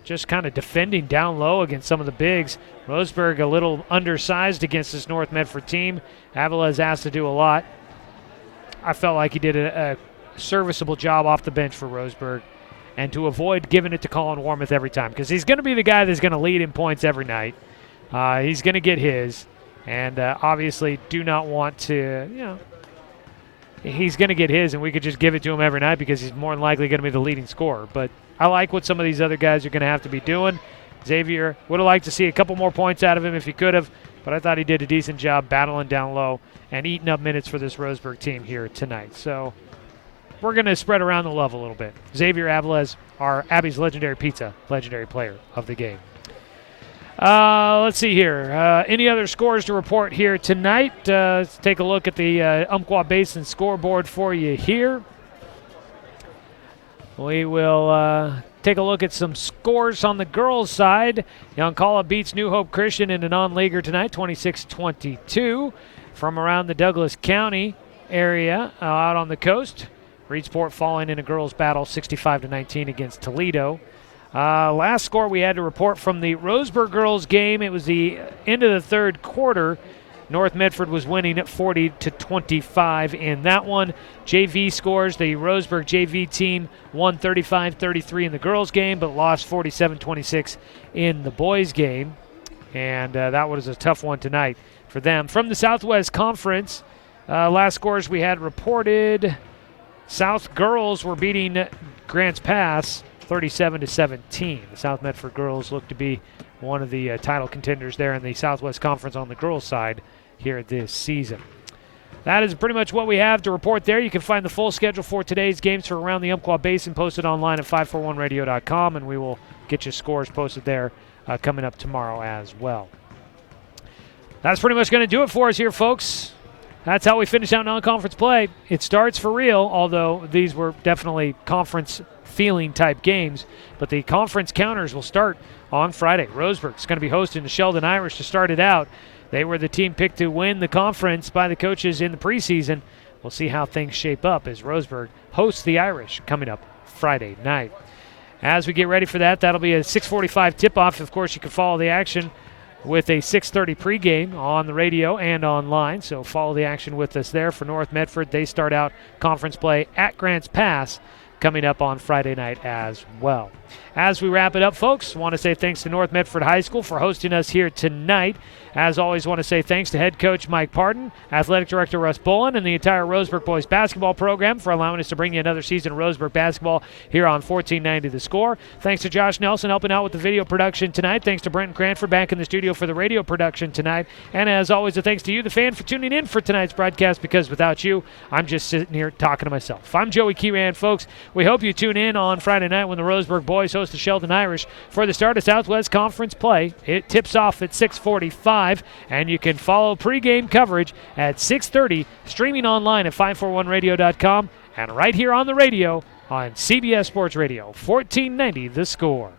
just kind of defending down low against some of the bigs. Roseburg a little undersized against this North Medford team. Avilés asked to do a lot. I felt like he did a serviceable job off the bench for Roseburg, and to avoid giving it to Colin Warmoth every time, because he's going to be the guy that's going to lead in points every night. He's going to get his, and obviously do not want to, he's going to get his, and we could just give it to him every night because he's more than likely going to be the leading scorer. But I like what some of these other guys are going to have to be doing. Xavier would have liked to see a couple more points out of him if he could have. but I thought he did a decent job battling down low and eating up minutes for this Roseburg team here tonight. So we're going to spread around the love a little bit. Xavier Avilés, our Abby's Legendary Pizza, legendary player of the game. Let's see here. Any other scores to report here tonight? Let's take a look at the Umpqua Basin scoreboard for you here. We will take a look at some scores on the girls' side. Yoncalla beats New Hope Christian in a non-leaguer tonight, 26-22. From around the Douglas County area out on the coast, Reedsport falling in a girls' battle, 65-19 against Toledo. Last score we had to report from the Roseburg girls game. It was the end of the third quarter. North Medford was winning at 40-25 in that one. JV scores, the Roseburg JV team won 35-33 in the girls game, but lost 47-26 in the boys game. And that was a tough one tonight for them. From the Southwest Conference, last scores we had reported, South girls were beating Grants Pass 37-17. The South Medford girls look to be one of the title contenders there in the Southwest Conference on the girls' side here this season. That is pretty much what we have to report there. You can find the full schedule for today's games for around the Umpqua Basin posted online at 541radio.com, and we will get you scores posted there coming up tomorrow as well. That's pretty much going to do it for us here, folks. That's how we finish out non-conference play. It starts for real, although these were definitely conference feeling type games, but the conference counters will start on Friday. Roseburg is going to be hosting the Sheldon Irish to start it out. They were the team picked to win the conference by the coaches in the preseason. We'll see how things shape up as Roseburg hosts the Irish coming up Friday night. As we get ready for that, that'll be a 6:45 tip-off. Of course, you can follow the action with a 6:30 pregame on the radio and online, so follow the action with us there. For North Medford, they start out conference play at Grants Pass coming up on Friday night as well. As we wrap it up, folks, want to say thanks to North Medford High School for hosting us here tonight. As always, want to say thanks to head coach Mike Pardon, athletic director Russ Bullen, and the entire Roseburg boys basketball program for allowing us to bring you another season of Roseburg basketball here on 1490 The Score. Thanks to Josh Nelson helping out with the video production tonight. Thanks to Brenton Cranford back in the studio for the radio production tonight. And as always, a thanks to you, the fan, for tuning in for tonight's broadcast, because without you, I'm just sitting here talking to myself. I'm Joey Kieran, folks. We hope you tune in on Friday night when the Roseburg boys host the Sheldon Irish for the start of Southwest Conference play. It tips off at 6:45, and you can follow pregame coverage at 6:30, streaming online at 541radio.com and right here on the radio on CBS Sports Radio, 1490 The Score.